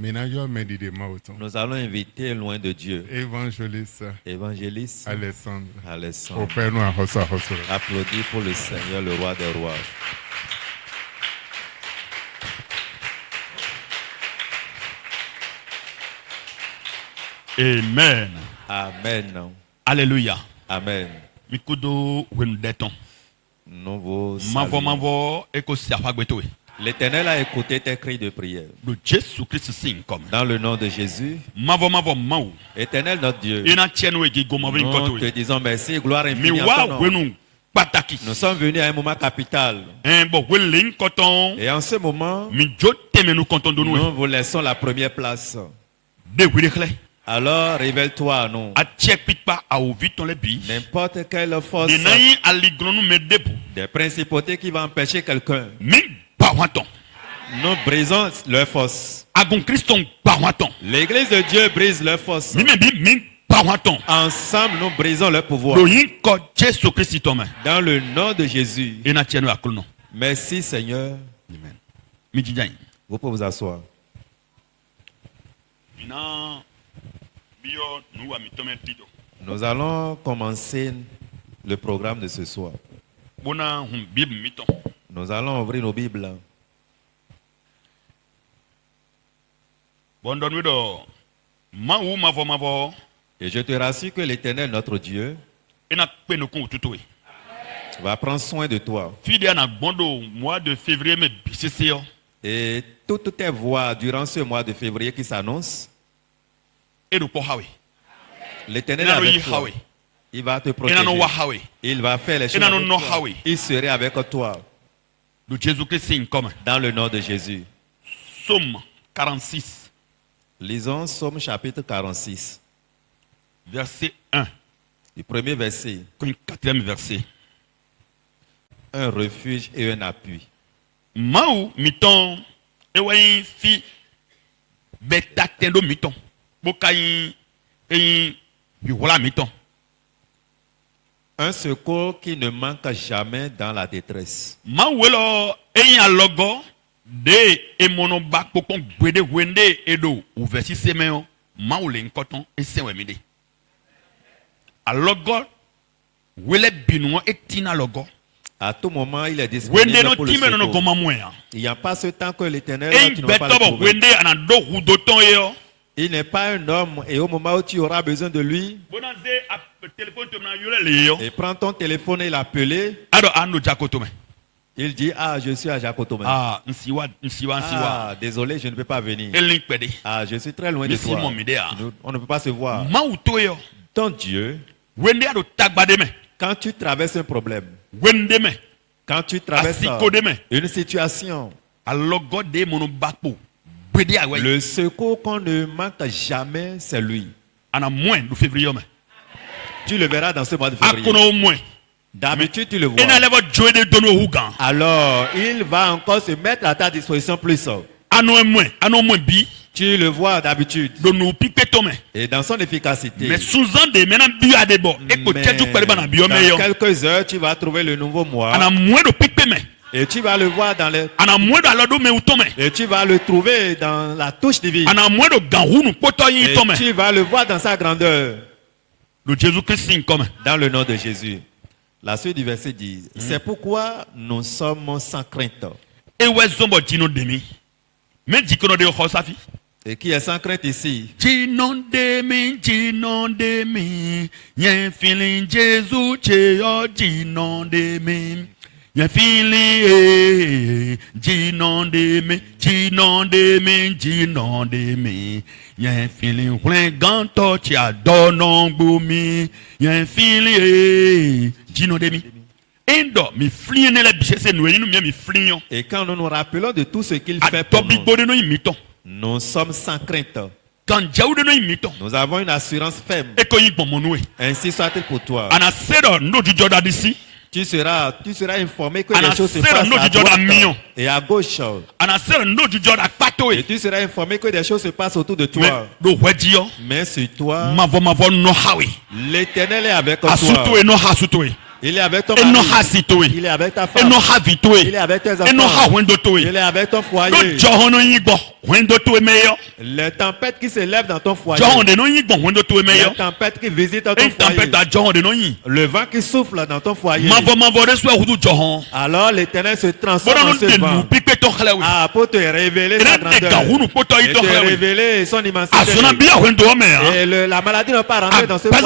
Nous allons inviter loin de Dieu. Évangéliste Alexandre. Applaudis pour le Seigneur, le roi des rois. Amen. Amen. Alléluia. Amen. Mikudo wendeton. Nouveau L'Éternel a écouté tes cris de prière. Dans le nom de Jésus. Éternel notre Dieu. Nous te disons merci, gloire infinie à ton nom. Nous sommes venus à un moment capital. Et en ce moment, nous vous laissons la première place. Alors, révèle-toi à nous. N'importe quelle force des principautés qui va empêcher quelqu'un. Nous brisons leur force. L'église de Dieu brise leur force. Ensemble, nous brisons leur pouvoir. Dans le nom de Jésus. Merci Seigneur. Vous pouvez vous asseoir. Nous allons commencer le programme de ce soir. Nous allons ouvrir nos Bibles. Et je te rassure que l'Éternel, notre Dieu, va prendre soin de toi. Et toutes tes voix durant ce mois de février qui s'annoncent, l'Éternel est avec toi. Il va te protéger. Il va faire les choses avec toi. Il serait avec toi. Dans le nom de Jésus. Psaume 46. Lisons Psaume chapitre 46. Verset 1. Le premier verset. Le quatrième verset. Un refuge et un appui. Maou miton ewayi fi betatendo miton. Bokayi biwola miton. Un secours qui ne manque jamais dans la détresse. Mawelo eyin logo de emono bakpokon gbede wende edo ou verset semeo maule nkoton esenwemide. Alogo wele binwo etina logo. À tout moment, il est disponible pour le secours. Il n'y a pas ce temps que l'Éternel tu ne vas pas le trouver. Il n'est pas un homme et au moment où tu auras besoin de lui, et prends ton téléphone et l'appelle. Il dit, ah, je suis à Jacotome. Ah, désolé, je ne peux pas venir. Ah, je suis très loin de toi. On ne peut pas se voir. Ton Dieu, quand tu traverses un problème, quand tu traverses une situation, le secours qu'on ne manque jamais, c'est lui. Tu le verras dans ce mois de février. D'habitude, tu le vois. Alors, il va encore se mettre à ta disposition plus. Tu le vois d'habitude. Et dans son efficacité. Mais dans quelques heures, tu vas trouver le nouveau mois. Et tu vas le voir dans les... Et tu vas le trouver dans la touche divine. Et tu vas le voir dans sa grandeur. Dans le nom de Jésus. La suite du verset dit, c'est pourquoi nous sommes sans crainte. Et qui est sans crainte ici? Et quand nous nous rappelons de tout ce qu'il fait pour nous, nous sommes sans crainte. Nous avons une assurance ferme. Ainsi soit-il pour toi. Tu seras informé que les choses se passent à droite et à gauche. Et tu seras informé que des choses se passent autour de toi. Mais sur toi, l'Éternel est avec toi. Il est avec ton mari. Il est avec ta femme. Il est avec tes enfants. Il est avec ton foyer. Les tempêtes qui se lèvent dans ton foyer. Les tempêtes qui visitent ton foyer. Le vent qui souffle dans ton foyer. Alors l'Éternel se transforme en ce vent. Pour te révéler sa grandeur. Et te révéler son immensité. Et la maladie ne va pas rentrer dans ce foyer.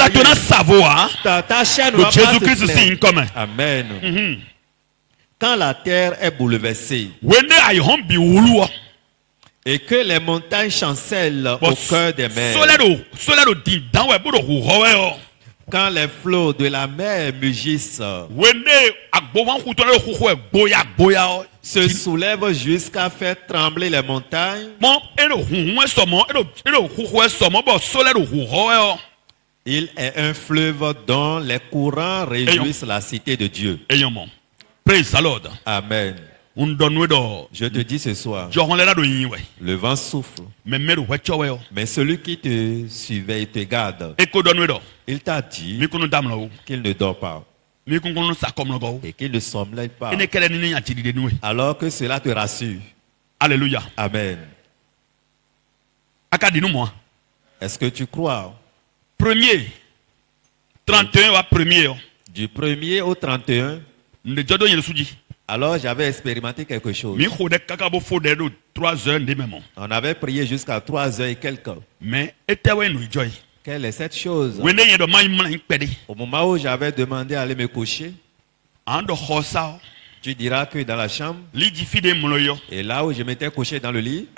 Ta chair ne va pas se faire. Amen. Quand la terre est bouleversée et que les montagnes chancellent au cœur des mers, quand les flots de la mer mugissent, se soulèvent jusqu'à faire trembler les montagnes, il est un fleuve dont les courants réjouissent la cité de Dieu. Praise the Lord. Amen. Je te dis ce soir, le vent souffle, mais celui qui te surveille te garde. Il t'a dit qu'il ne dort pas et qu'il ne sommeille pas, alors que cela te rassure. Alléluia. Amen. Est-ce que tu crois? Premier 31 à premier. Du 1er au 31. Alors j'avais expérimenté quelque chose. On avait prié jusqu'à 3h et quelques. Mais quelle est cette chose? Au moment où j'avais demandé à aller me coucher, tu diras que dans la chambre, et là où je m'étais couché dans le lit,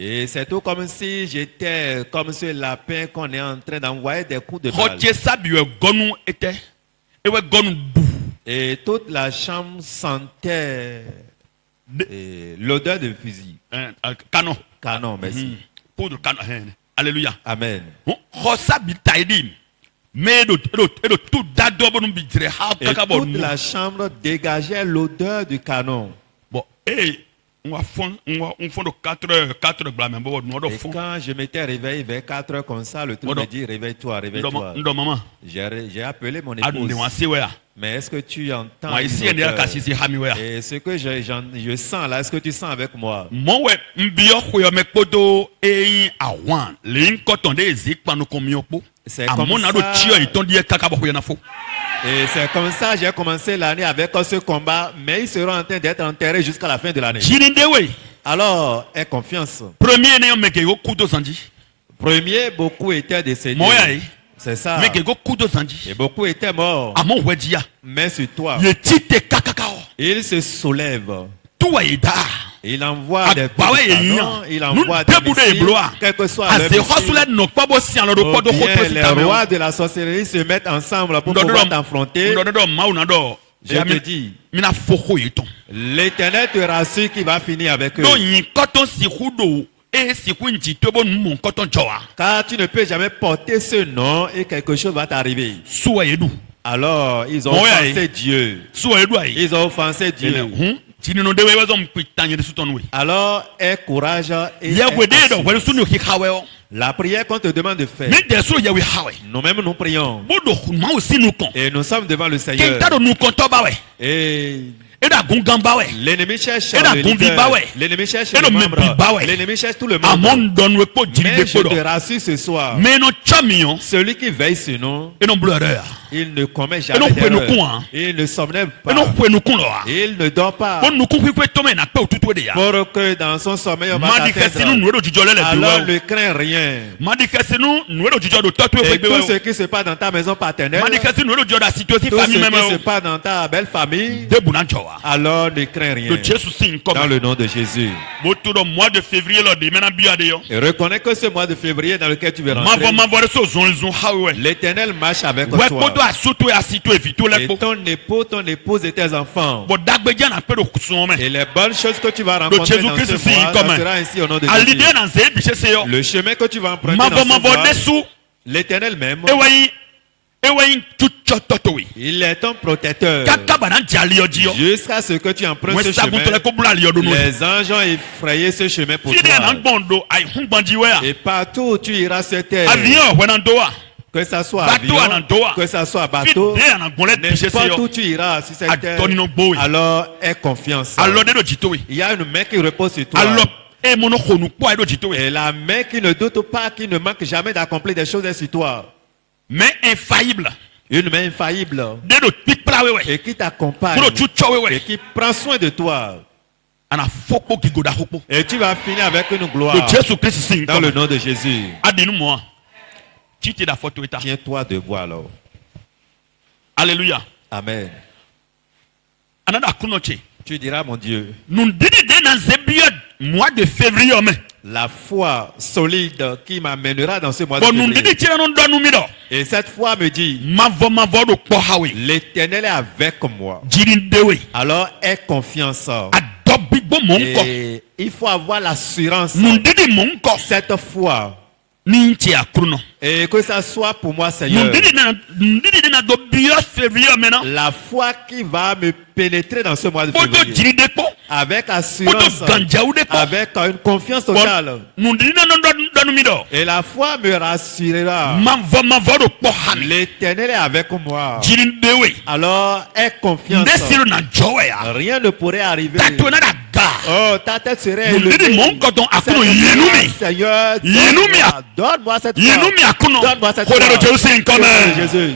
et c'est tout comme si j'étais comme ce lapin qu'on est en train d'envoyer des coups de balle. Et toute la chambre sentait l'odeur de fusil. Canon. Canon, merci. Alléluia. Amen. Et toute la chambre dégageait l'odeur du canon. Et quand je m'étais réveillé vers 4 heures comme ça, le truc me dit réveille-toi, réveille-toi. J'ai appelé mon épouse. Mais est-ce que tu entends? Et ce que je sens là, est-ce que tu sens avec moi? C'est comme ça. Et c'est comme ça que j'ai commencé l'année avec ce combat, mais ils seront en train d'être enterrés jusqu'à la fin de l'année. Alors, aie confiance. Premier, beaucoup étaient décédés. C'est ça. Et beaucoup étaient morts. Mais sur toi, il se soulève. Il envoie des canons, il envoie des missiles, quel que soit le les rois de la sorcellerie se mettent ensemble pour pouvoir t'affronter. Je te dis, l'Éternel te rassure qu'il va finir avec eux. Car tu ne peux jamais porter ce nom et quelque chose va t'arriver. Alors, ils ont offensé Dieu. Ils ont offensé Dieu. Alors, aie courage et la prière qu'on te demande de faire. Nous-mêmes nous prions. Et nous sommes devant le Seigneur. Et l'ennemi cherche le leader. L'ennemi cherche le membre. L'ennemi cherche tout le monde. Mais je te rassure ce soir, celui qui veille sur nous, il ne commet jamais d'erreur. Il ne somnolent pas. Il ne dort pas. Pour que dans son sommeil on va t'atteindre. Alors ne crains rien. Et tout ce qui se passe dans ta maison paternelle, tout ce qui se passe dans ta belle famille, alors ne crains rien. Dans le nom de Jésus. Et reconnais que ce mois de février dans lequel tu vas rentrer, l'Éternel marche avec toi. Et ton époux, ton épouse et tes enfants. Et les bonnes choses que tu vas rencontrer dans ce mois, ça sera ainsi au nom de Jésus. Le chemin que tu vas emprunter dans ce mois, l'Éternel même, il est ton protecteur. Jusqu'à ce que tu empruntes ce chemin, les anges ont effrayé ce chemin pour toi. Et partout où tu iras sur terre, que ça soit avion, que ça soit bateau, n'importe où tu iras, si c'est terre, alors aie confiance. Il y a une main qui repose sur toi. Et la main qui ne doute pas, qui ne manque jamais d'accomplir des choses est sur toi. Mais infaillible. Une main infaillible. Et qui t'accompagne. Et qui prend soin de toi. Et tu vas finir avec une gloire. Dans le nom de Jésus. Tiens-toi debout alors. Alléluia. Amen. Tu diras, mon Dieu, mois de février, la foi solide qui m'amènera dans ce mois de février. Et cette foi me dit, l'Éternel est avec moi. Alors aie confiance. Et il faut avoir l'assurance. Cette foi. Et que ça soit pour moi, Seigneur, la foi qui va me pénétrer dans ce mois de février, avec assurance, avec une confiance totale. Et la foi me rassurera. L'Éternel est avec moi. Alors aie confiance. Rien ne pourrait arriver. Oh, ta tête serait élevée. Seigneur, donne-moi cette foi. Donne-moi cette foi. Jésus.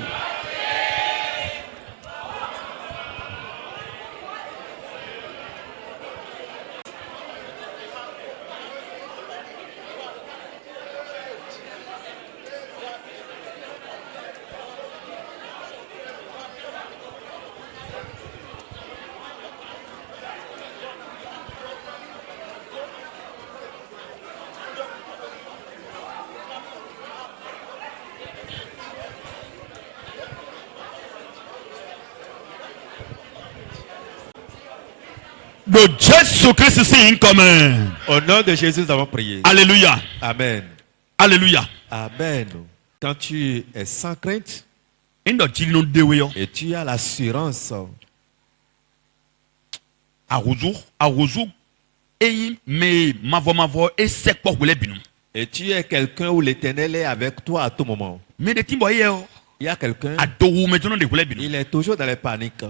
De Jésus-Christ, c'est commun. Au nom de Jésus, nous avons prié. Alléluia. Amen. Alléluia. Amen. Quand tu es sans crainte et tu as l'assurance, et tu es quelqu'un où l'Éternel est avec toi à tout moment. Il y a quelqu'un, il est toujours dans les paniques.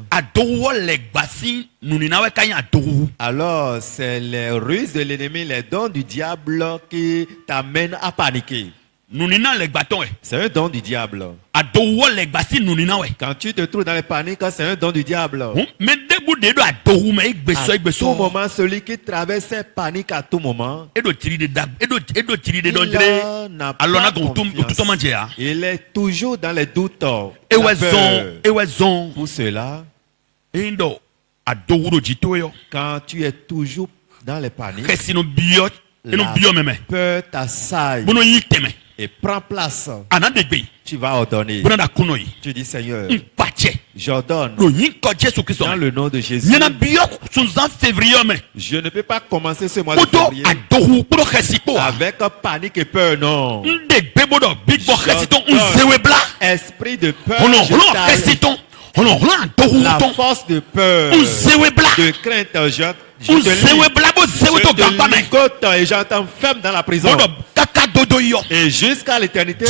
Alors, c'est les ruses de l'ennemi, les dons du diable qui t'amènent à paniquer. C'est un don du diable. Quand tu te trouves dans les paniques, c'est un don du diable. À tout moment, celui qui traverse ces paniques à tout moment, il n'a pas confiance. Il est toujours dans les doutes. Pour cela, quand tu es toujours dans les paniques, la peur t'assaille et prend place. Tu vas ordonner. Tu dis, Seigneur, j'ordonne dans le nom de Jésus. Je ne peux pas commencer ce mois de février avec panique et peur, non. Esprit de peur, la force de peur, de crainte, je te ligote et j'enferme dans la prison. Et jusqu'à l'éternité,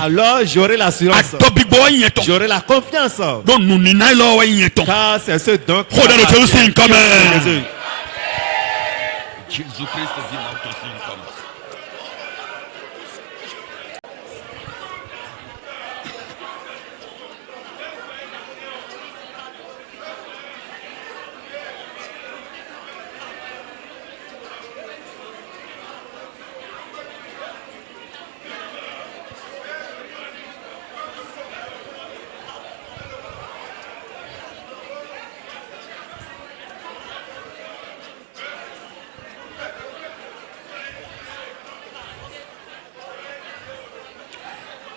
alors j'aurai l'assurance, j'aurai la confiance. Car c'est ce don qui Jésus-Christ dit notre signe commun.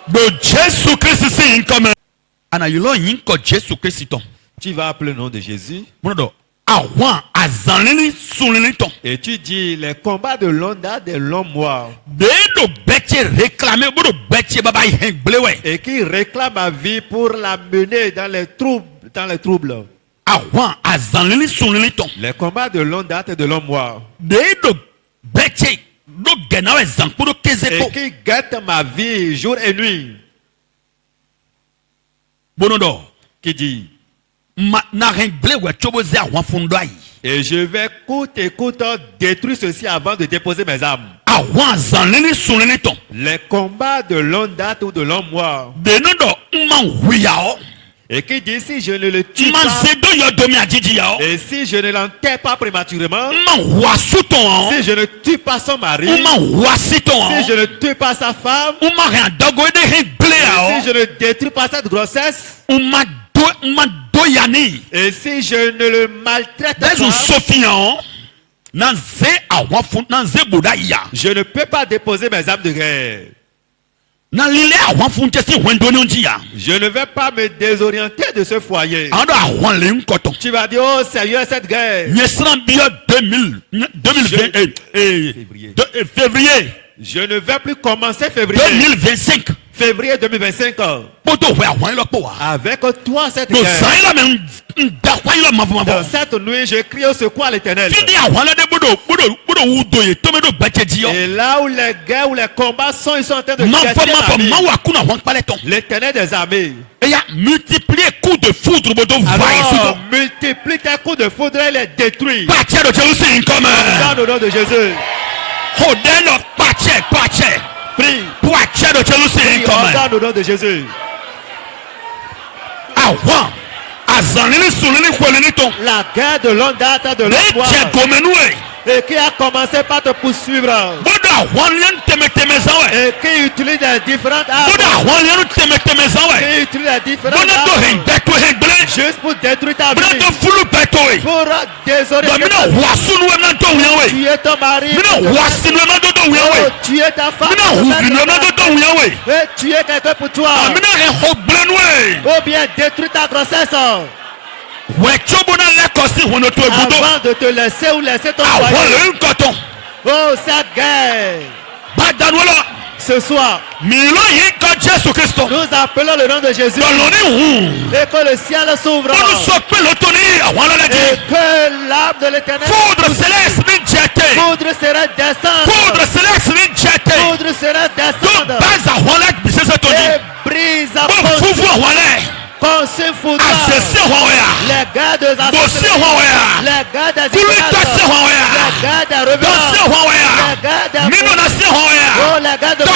De Jésus-Christ, c'est comme tu vas appeler le nom de Jésus. Et tu dis les combats de longue date, de longs mois. Et qui réclame ma vie pour la mener dans les troubles. Les combats de longue date et de longs mois. et qui guette ma vie jour et nuit. Bonodo. Qui dit, et je vais coûte et coûte détruire ceci avant de déposer mes âmes. Les combats de longue date ou de long mois. Et qui dit, si je ne le tue pas, et si je ne l'enterre pas prématurément, si je ne tue pas son mari, si je ne tue pas sa femme, si je ne détruis pas cette grossesse, et si je ne le maltraite pas, je ne peux pas déposer mes âmes de guerre. Je ne vais pas me désorienter de ce foyer. Tu vas dire, oh Seigneur, cette guerre. Février. Je ne vais plus commencer février. 2025. Février 2025. Avec toi cette guerre. Dans cette nuit, je crie au secours à l'Éternel. Et là où les guerres, où les combats sont, ils sont en train de l'Éternel des armées. Multiplier coups de foudre. Alors, multiplie tes coups de foudre et les détruis. Dans le nom de Jésus. Prie. Dans le nom de Jésus. La guerre de longue date de l'envoi. Et qui a commencé par te poursuivre. Et qui utilise les différentes armes. Qui utilise les différentes armes. Juste pour détruire ta vie. Pour désorienter ta vie. Tuer ton mari. Tuer ta femme. Et tuer quelqu'un pour toi. Ou bien détruire ta grossesse. Avant de te laisser ou laisser ton foyer. Oh, cette guerre. Ce soir, nous appelons le nom de Jésus. Et que le ciel s'ouvre. Et que l'âme de l'Éternel. Foudre céleste sera descendre. Et brise à consume les gars de assassinats, les gars des les gars des revenants, les gars des les gars de les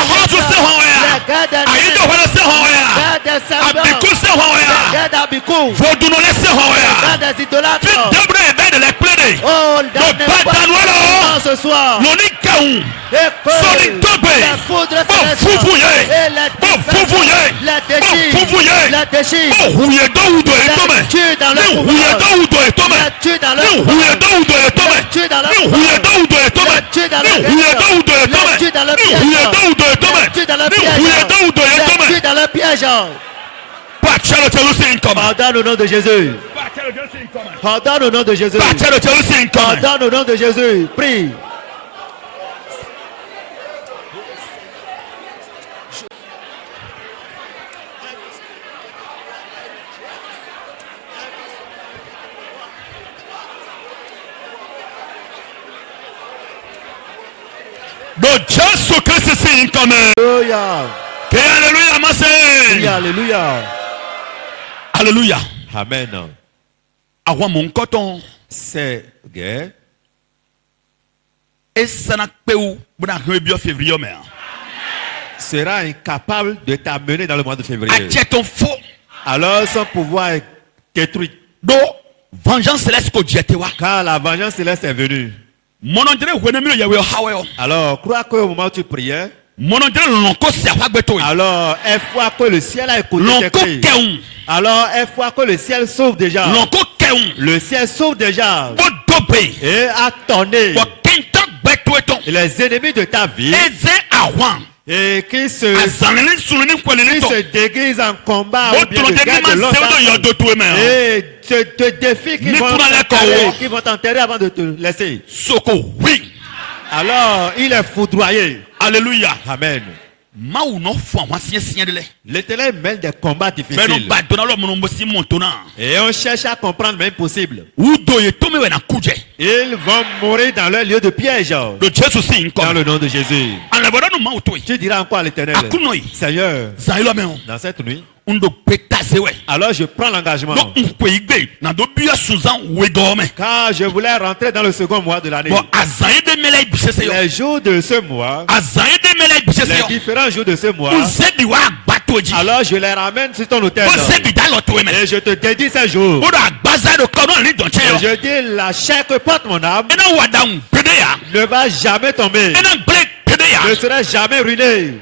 gars d'Abikou, les gars des idolâtres. Oh, ce soir, les foudres Pardonne au nom de Jésus. Pardonne au nom de Jésus. Pardonne au nom de Jésus. Prie. Alléluia. Alléluia. Alléluia. Amen. Awa mon coton. C'est guerre. Et ça n'a pas eu février. Sera incapable de t'amener dans le mois de février. Faux. Alors son pouvoir est détruit. Vengeance céleste car la vengeance céleste est venue. Alors crois qu'au moment où tu priais, alors elle fois que le ciel a écouté tes cris. Alors elle fois que le ciel sauve déjà. Le ciel sauve déjà. Et attendez. Et les ennemis de ta vie. Et qui se déguisent en combat ou bien de guerre de l'autre. Et te défient qui vont t'enterrer avant de te laisser. Oui. Alors il est foudroyé. Alléluia. Amen. L'Éternel mène des combats difficiles. Et on cherche à comprendre même possible. Ils vont mourir dans leur lieu de piège. Dans le nom de Jésus. Tu diras encore à l'Éternel, Seigneur, dans cette nuit, alors je prends l'engagement. Car je voulais rentrer dans le second mois de l'année. Les jours de ce mois, les différents jours de ce mois, alors je les ramène sur ton autel. Et je te dédie ces jours. Et je dis, la chair que porte mon âme ne va jamais tomber. Ne sera jamais ruiné.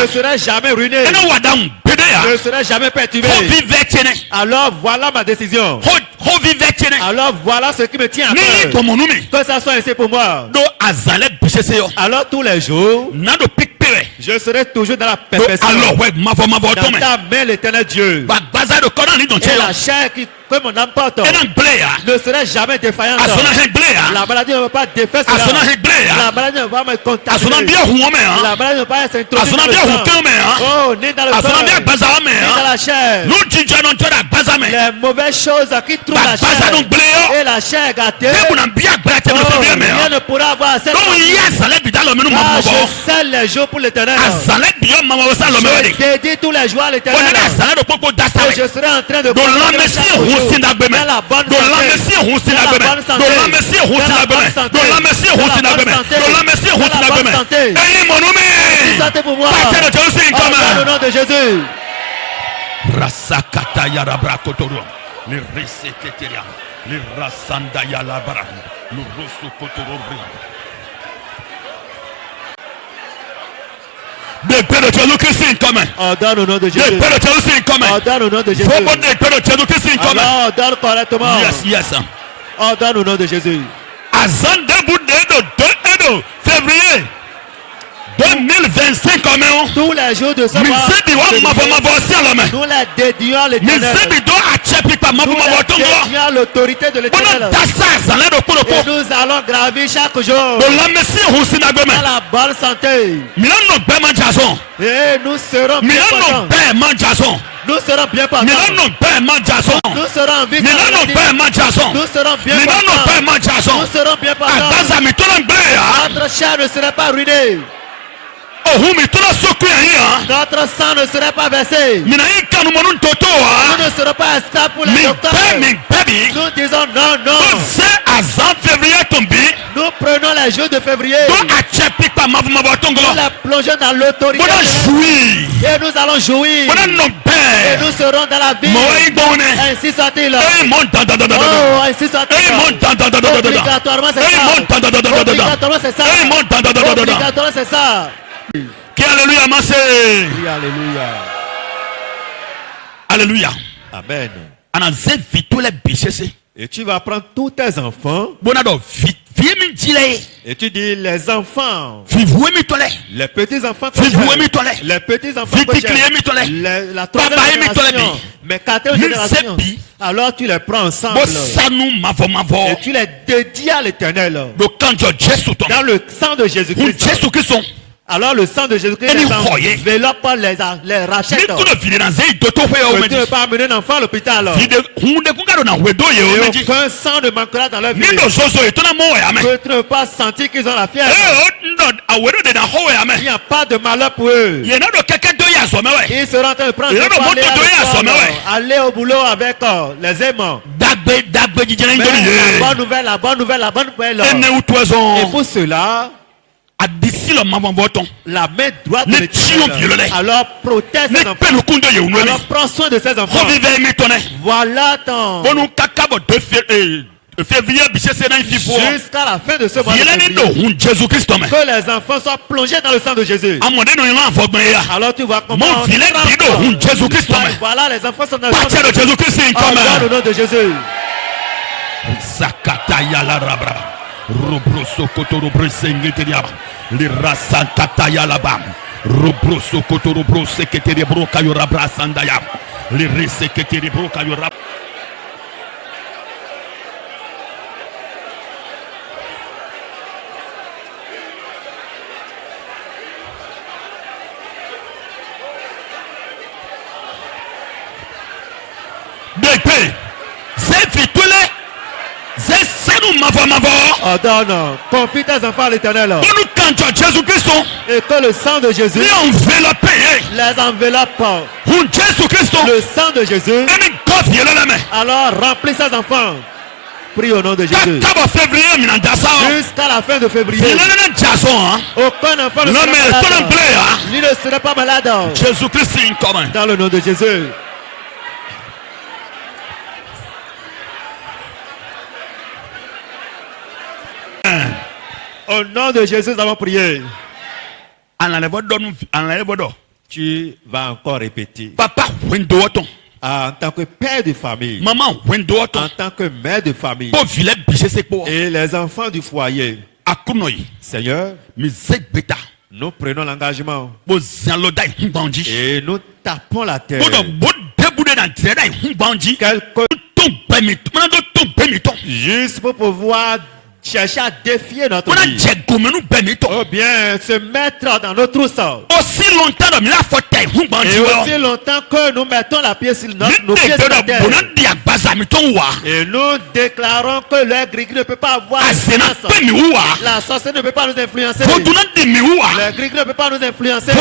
Ne sera jamais ruiné. Ne sera jamais perturbé. Alors voilà ma décision. Alors voilà ce qui me tient à cœur. Que ça soit ainsi pour moi. Alors tous les jours, je serai toujours dans la perfection. Dans ta main, l'Éternel Dieu. Et la chair que mon âme porte ne sera jamais défaillante. La maladie ne va pas défaire cela. La maladie ne va pas me contaminer. La maladie ne va pas s'introduire dans le sang. Oh, ni dans le sang, ni dans la chair. Les mauvaises choses qui trouvent la chair et la chair gâtée, rien ne pourra avoir cette je scelle les jours pour l'Éternel. Je dédie tous les jours à l'Éternel. Et je serai en train de santé pour moi. Au nom de Jésus. Rasakata yarabra kotoro. Le reseketeria. Le rasanda yalabra. Le rosu kotoro. The Père de Jésus-Christ est commun. Ordonne au nom de Jésus. The Père de Jésus est commun. Ordonne au nom de Jésus. The Père de Jésus-Christ est commun. Ordonne correctement. Yes. Ordonne au nom de Jésus. Azan début de février 2025 commun. Tous les jours de ce mois. Nous les dédions à l'Éternel. Nous les dédions à l'autorité de l'Éternel. Et nous allons gravir chaque jour dans la bonne santé. Et nous serons bien portants. Nous serons bien portants. Nous serons en vie. Nous serons bien portants. Nous serons bien portants. Notre chair ne serait pas ruinée. Notre sang ne serait pas versé. Nous ne serons pas esclaves pour les docteurs. Nous disons non. Nous prenons les jours de février. Nous les plongeons dans l'autorité. Et nous allons jouir. Et nous serons dans la vie. Ainsi soit-il. Oh, ainsi soit-il. Obligatoirement c'est ça. Obligatoirement c'est ça. Obligatoirement c'est ça. Alléluia, massé. Alléluia. Alléluia. Amen. Et tu vas prendre tous tes enfants. Et tu dis les enfants. Les petits enfants. Les petits enfants. La troisième génération. Mais quatrième génération. Alors tu les prends ensemble. Et tu les dédies à l'Éternel. Dans le sang de Jésus-Christ. Alors le sang de Jésus-Christ enveloppe les rachète. Tu ne peux pas amener un enfant à l'hôpital. Et aucun sang ne manquera dans leur vie. Tu ne peux pas sentir qu'ils ont la fièvre. Il n'y a pas de malheur pour eux. Ils seront en train de prendre aller au boulot avec les aimants. La bonne nouvelle. Et pour cela, la main droite de l'Éternel. Alors protège ses enfants. Alors prends soin de ses enfants. Voilà ton février jusqu'à la fin de ce mois de février. Que les enfants soient plongés dans le sang de Jésus. Alors tu vas comprendre. Voilà, les enfants sont dans le sang de Jésus-Christ. Dans le nom de Jésus. Robroso kotoro bresengetiria li rasa kataya laba robroso kotoro broseketeri broka yora brasandaya li reseketeri broka yora. épée. C'est victoire. C'est ça nous m'avons. Ordonne, confie tes enfants à l'Éternel. Nous quand Jésus Christ. Et que le sang de Jésus les enveloppe. Les enveloppe. Jésus Christ. Le sang de Jésus. Alors remplis ces enfants. Prie au nom de Jésus. Jusqu'à la fin de février. Aucun enfant ne sera malade. Il ne sera pas malade. Jésus Christ est commun. Dans le nom de Jésus. Au nom de Jésus, nous avons prié. Tu vas encore répéter. Papa, en tant que père de famille, maman, en tant que mère de famille, et les enfants du foyer, Seigneur, nous prenons l'engagement et nous tapons la terre. Juste pour pouvoir chercher à défier notre vie. Ou bien se mettre dans notre trousse. Aussi longtemps et aussi longtemps que nous mettons la pied sur nos pieds sur la terre. Et nous déclarons que le gris ne peut pas avoir la sorcellerie ne peut pas nous influencer. Le gris ne peut pas nous influencer.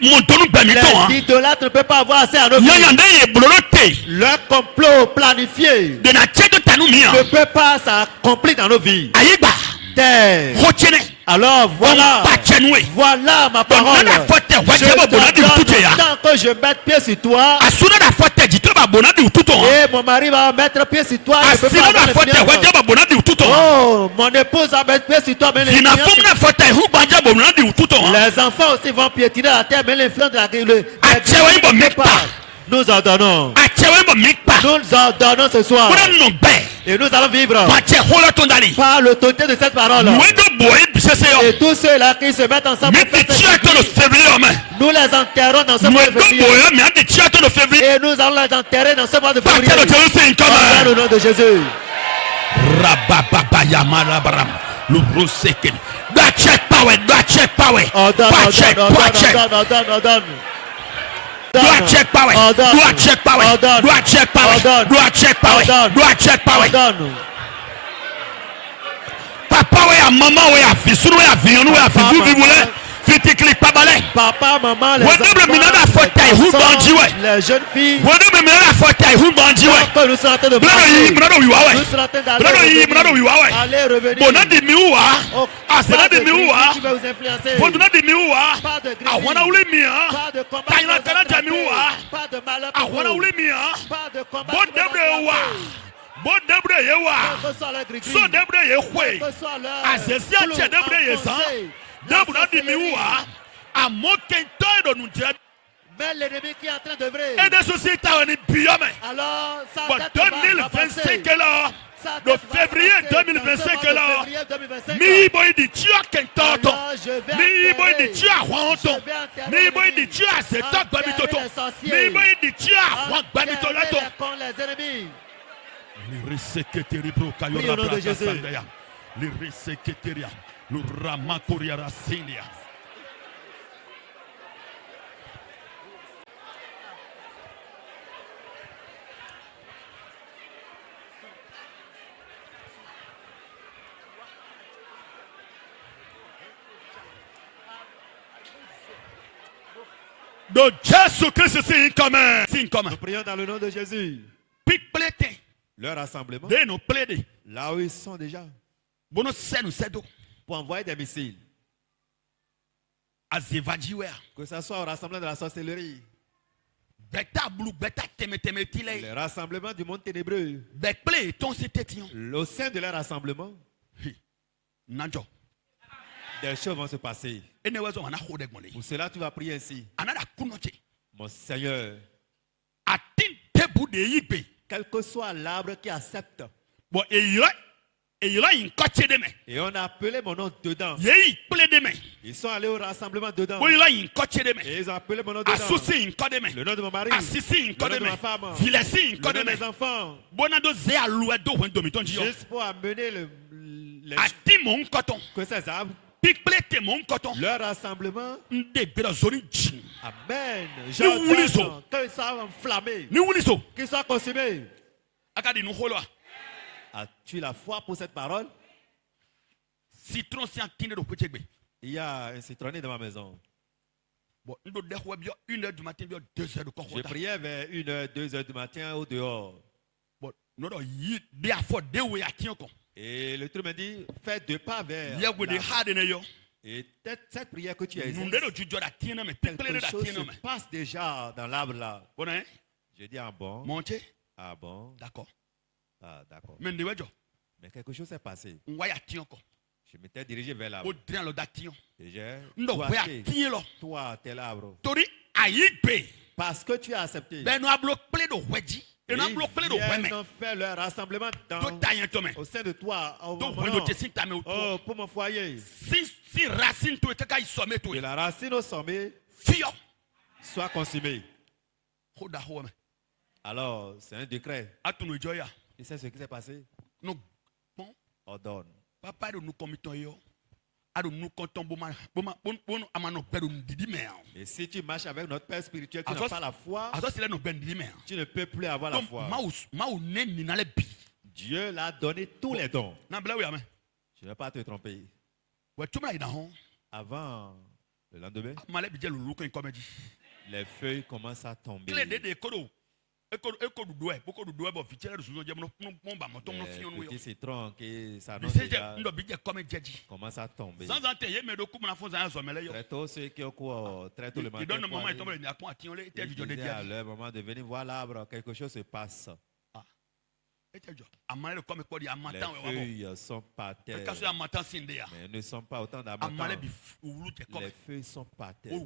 Les idolâtres ne peuvent pas avoir accès à nos vies. Le complot planifié ne peut pas s'accomplir dans nos vies. Alors voilà ma parole. Tant que je mette pied sur toi, et mon mari va mettre pied sur toi, je peux pas. Oh, mon épouse va mettre pied sur toi, mais les enfants aussi vont piétiner la terre, mais l'influence de la grille. Nous ordonnons. Nous ordonnons ce soir. Et nous allons vivre par l'autorité de cette parole. Et tous ceux-là qui se mettent ensemble, nous les enterrons dans ce mois de février. Et nous allons les enterrer dans ce mois de février. Dans le nom de Jésus. Do I check power? Do I check power? Do I check power? Do I check power? Do I check power? Papa ouais, maman ouais, fils ouais, avion ouais, fils vous voulez? Fiti clic pas balai. Papa, maman, les enfants, les jeunes filles. Nous sommes en train de marcher. Nous sommes en train d'aller revenir. Ah, c'est là de Mioua. Qui va vous influencer. Pas de grille. Pas de combat. Pas de malheur. Pas de combat. Bon debre yewa so debre yehwe azesi ache debre yesa debre di miwa amokento do nuntia mais l'ennemi qui est en train d'œuvrer et des sociétés on est biome alors bon 2025 là le février 2025 là mi boy di tia kentoto mi boy di tia hwanto mi boy di tia setok babitoto mi boy di tia hwan babitolato les reseketeri bro kayora braka sandaya les reseketeria le ramakoria rasindia. De Jésus-Christ, c'est commun. Nous prions dans le nom de Jésus. Leur rassemblement, là où ils sont déjà, pour envoyer des missiles, que ce soit au rassemblement de la sorcellerie, les rassemblements du monde ténébreux, au sein de leur rassemblement, des choses vont se passer. Pour cela, tu vas prier ainsi. Mon Seigneur, quel que soit l'arbre qui accepte. Et on a appelé mon nom dedans. Ils sont allés au rassemblement dedans. Et ils ont appelé mon nom dedans. Le nom de mon mari. Le nom de ma femme. Le nom de mes enfants. Juste pour amener que ces arbres, leur rassemblement, amen, qu'ils soient enflammés, qu'ils soient consumés. As-tu la foi pour cette parole? Citron si il y a un citronnier dans ma maison. Je priais vers 1h, 2h du matin au dehors. Et le truc me dit, fais 2 pas vers. Et cette prière que tu as quelque chose se passe déjà dans l'arbre là. J'ai dit, ah bon? Ah bon? D'accord. Ah d'accord. Mais quelque chose s'est passé. Je m'étais dirigé vers l'arbre. Et j'ai toi, tel arbre. Parce que tu as accepté. Ils ont fait leur rassemblement au sein de toi. Pour mon foyer. Si racine que la racine au sommet soit consumée. Alors, c'est un décret. Tu sais ce qui s'est passé? Ordonne. Papa de nous commettons. Et si tu marches avec notre Père spirituel, tu n'as pas la foi, tu ne peux plus avoir la foi. Dieu l'a donné tous les dons. Je ne vais pas te tromper. Avant le lendemain, les feuilles commencent à tomber. Les petits citrons qui s'annoncent déjà commencent à tomber. Très tôt, ceux qui ont couru très tôt le matin, ils disaient à leur moment de venir voir l'arbre, quelque chose se passe. Les feuilles sont par terre, mais ne sont pas autant d'abondants. Les feuilles sont par terre.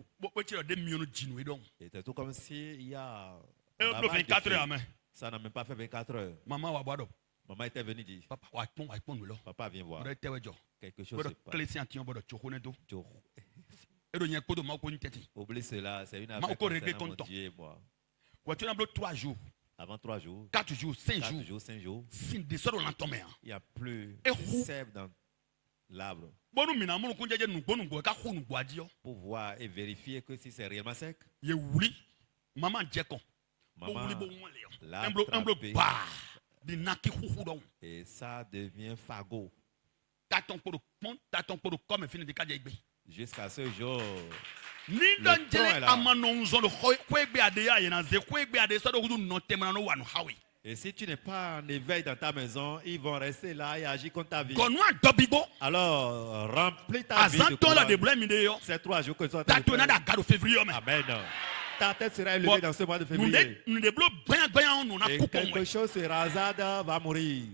C'est tout comme s'il y a... Ça n'a même pas fait 24 heures. Maman était venue dire, papa viens voir. Quelque chose se passe. Oublie cela, c'est une affaire concernant mon Dieu et moi. 3 jours. Avant 3 jours, 4 jours, 5 jours, 5 jours, il n'y a plus de sève dans l'arbre. Pour voir et vérifier que si c'est réellement sec. Maman, et ça devient fagot. Jusqu'à ce jour. Et si tu n'es pas en éveil dans ta maison, ils vont rester là et agir contre ta vie. Alors, remplis ta vie de courage. C'est 3 jours que tu as. Amen. Ta tête sera élevée dans ce mois de février. Et quelque chose sur Razad va mourir.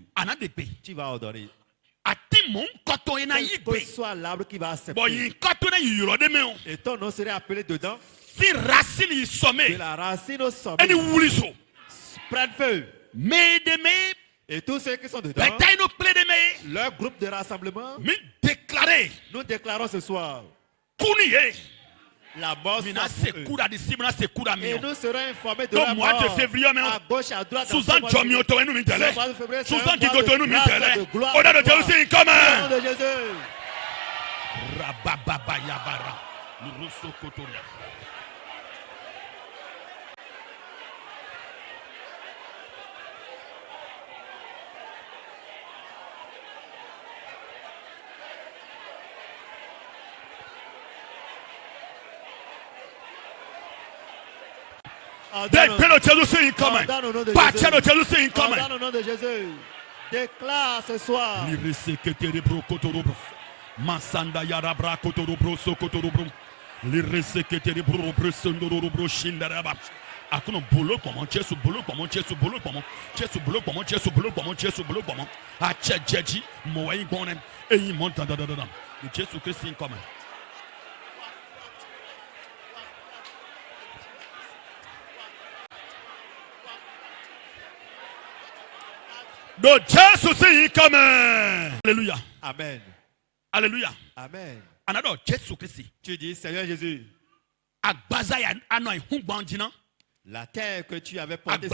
Tu vas ordonner. Quel que soit l'arbre qui va accepter. Et ton nom serait appelé dedans. De la racine au sommet. Prenne feu. Et tous ceux qui sont dedans, leur groupe de rassemblement, nous déclarons ce soir la mort soit pour eux. Et nous serons informés de la mort à gauche, à droite, dans ce mois de février. C'est un mois de gloire. Au nom de Jésus. Dans le nom de Jésus. Déclare ce soir. Masanda yarabra kotorobro sokotorobro. Lireseketeri brobro sondorobro shindaraba. Akono bolo comment chesu bolo comment chesu bolo comment chesu bolo comment chesu bolo comment chesu bolo comment a chejeji moyi gonem eyi monta da da da. Chesu Christ in comment. Do Jesus in comment. Alléluia. Amen. Alléluia. Amen. Another Jésus Christ. Tu dis, Seigneur Jésus. La terre que tu avais portée,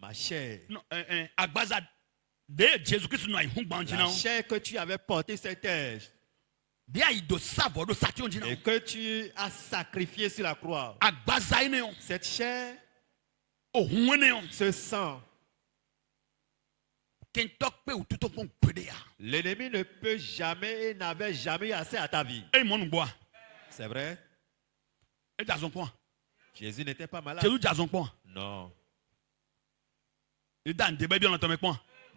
ma chair. Non, la chair que tu avais portée, cette terre. Et que tu as sacrifié sur la croix. Cette chair, ce sang, L'ennemi ne peut jamais et n'avait jamais eu assez à ta vie. C'est vrai. Jésus n'était pas malade. Non.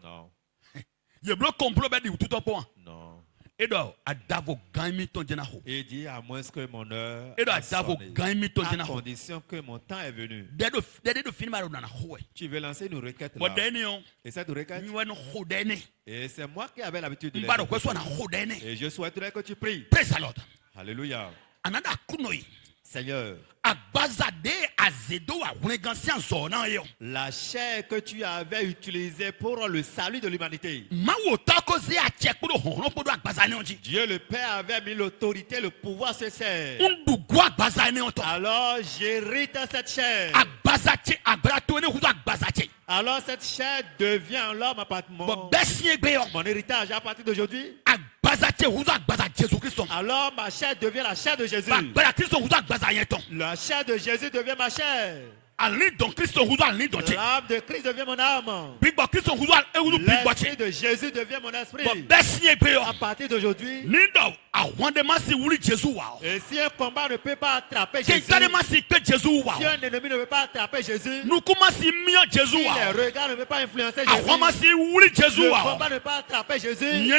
Non. Non. Et dit à moins que mon heure a sonné, à condition que mon temps est venu. Tu veux lancer une requête là. Et cette requête, et c'est moi qui avais l'habitude de les. Et je souhaiterais que tu pries. Alléluia. Seigneur, la chair que tu avais utilisée pour le salut de l'humanité, Dieu le Père avait mis l'autorité, le pouvoir sur cette chair. Alors j'hérite cette chair. Alors cette chair devient l'homme mon héritage à partir d'aujourd'hui. Alors ma chair devient la chair de Jésus. La chair de Jésus devient ma chair. L'âme de Christ devient mon âme. L'esprit de Jésus devient mon esprit. À partir d'aujourd'hui, et si un combat ne peut pas attraper Jésus, si un ennemi ne peut pas attraper Jésus, si les regards ne peuvent pas influencer Jésus, le combat ne peut pas attraper Jésus,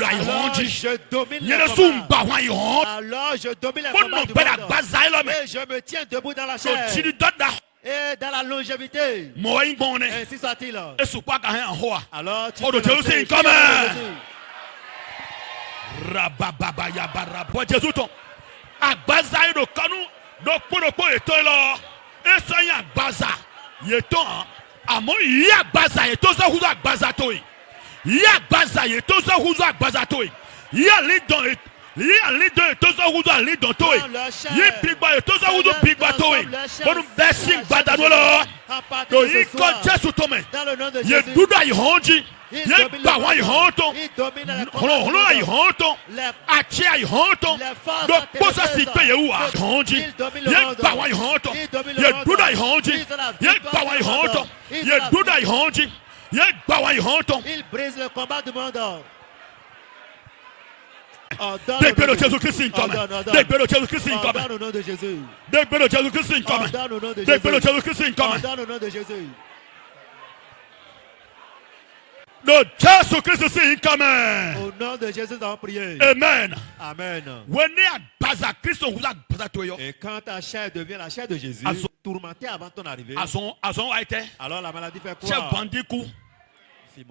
alors je domine le combat. Alors je domine le combat du monde. Et je me tiens debout dans la chair. Et dans la longévité. Ainsi soit-il. Alors tu peux lancer il brise le combat du monde. Dès Jésus-Christ est commun. Dès Jésus-Christ est commun. Dans le nom de Jésus. Dès Jésus-Christ est commun. Dans le nom de Dès Jésus-Christ est commun. Dans le nom de Jésus. De Jésus-Christ est commun. Au nom de Jésus, nous avons prié. Amen. Amen. Et quand ta chair devient la chair de Jésus, tourmentée avant ton arrivée, alors la maladie fait quoi?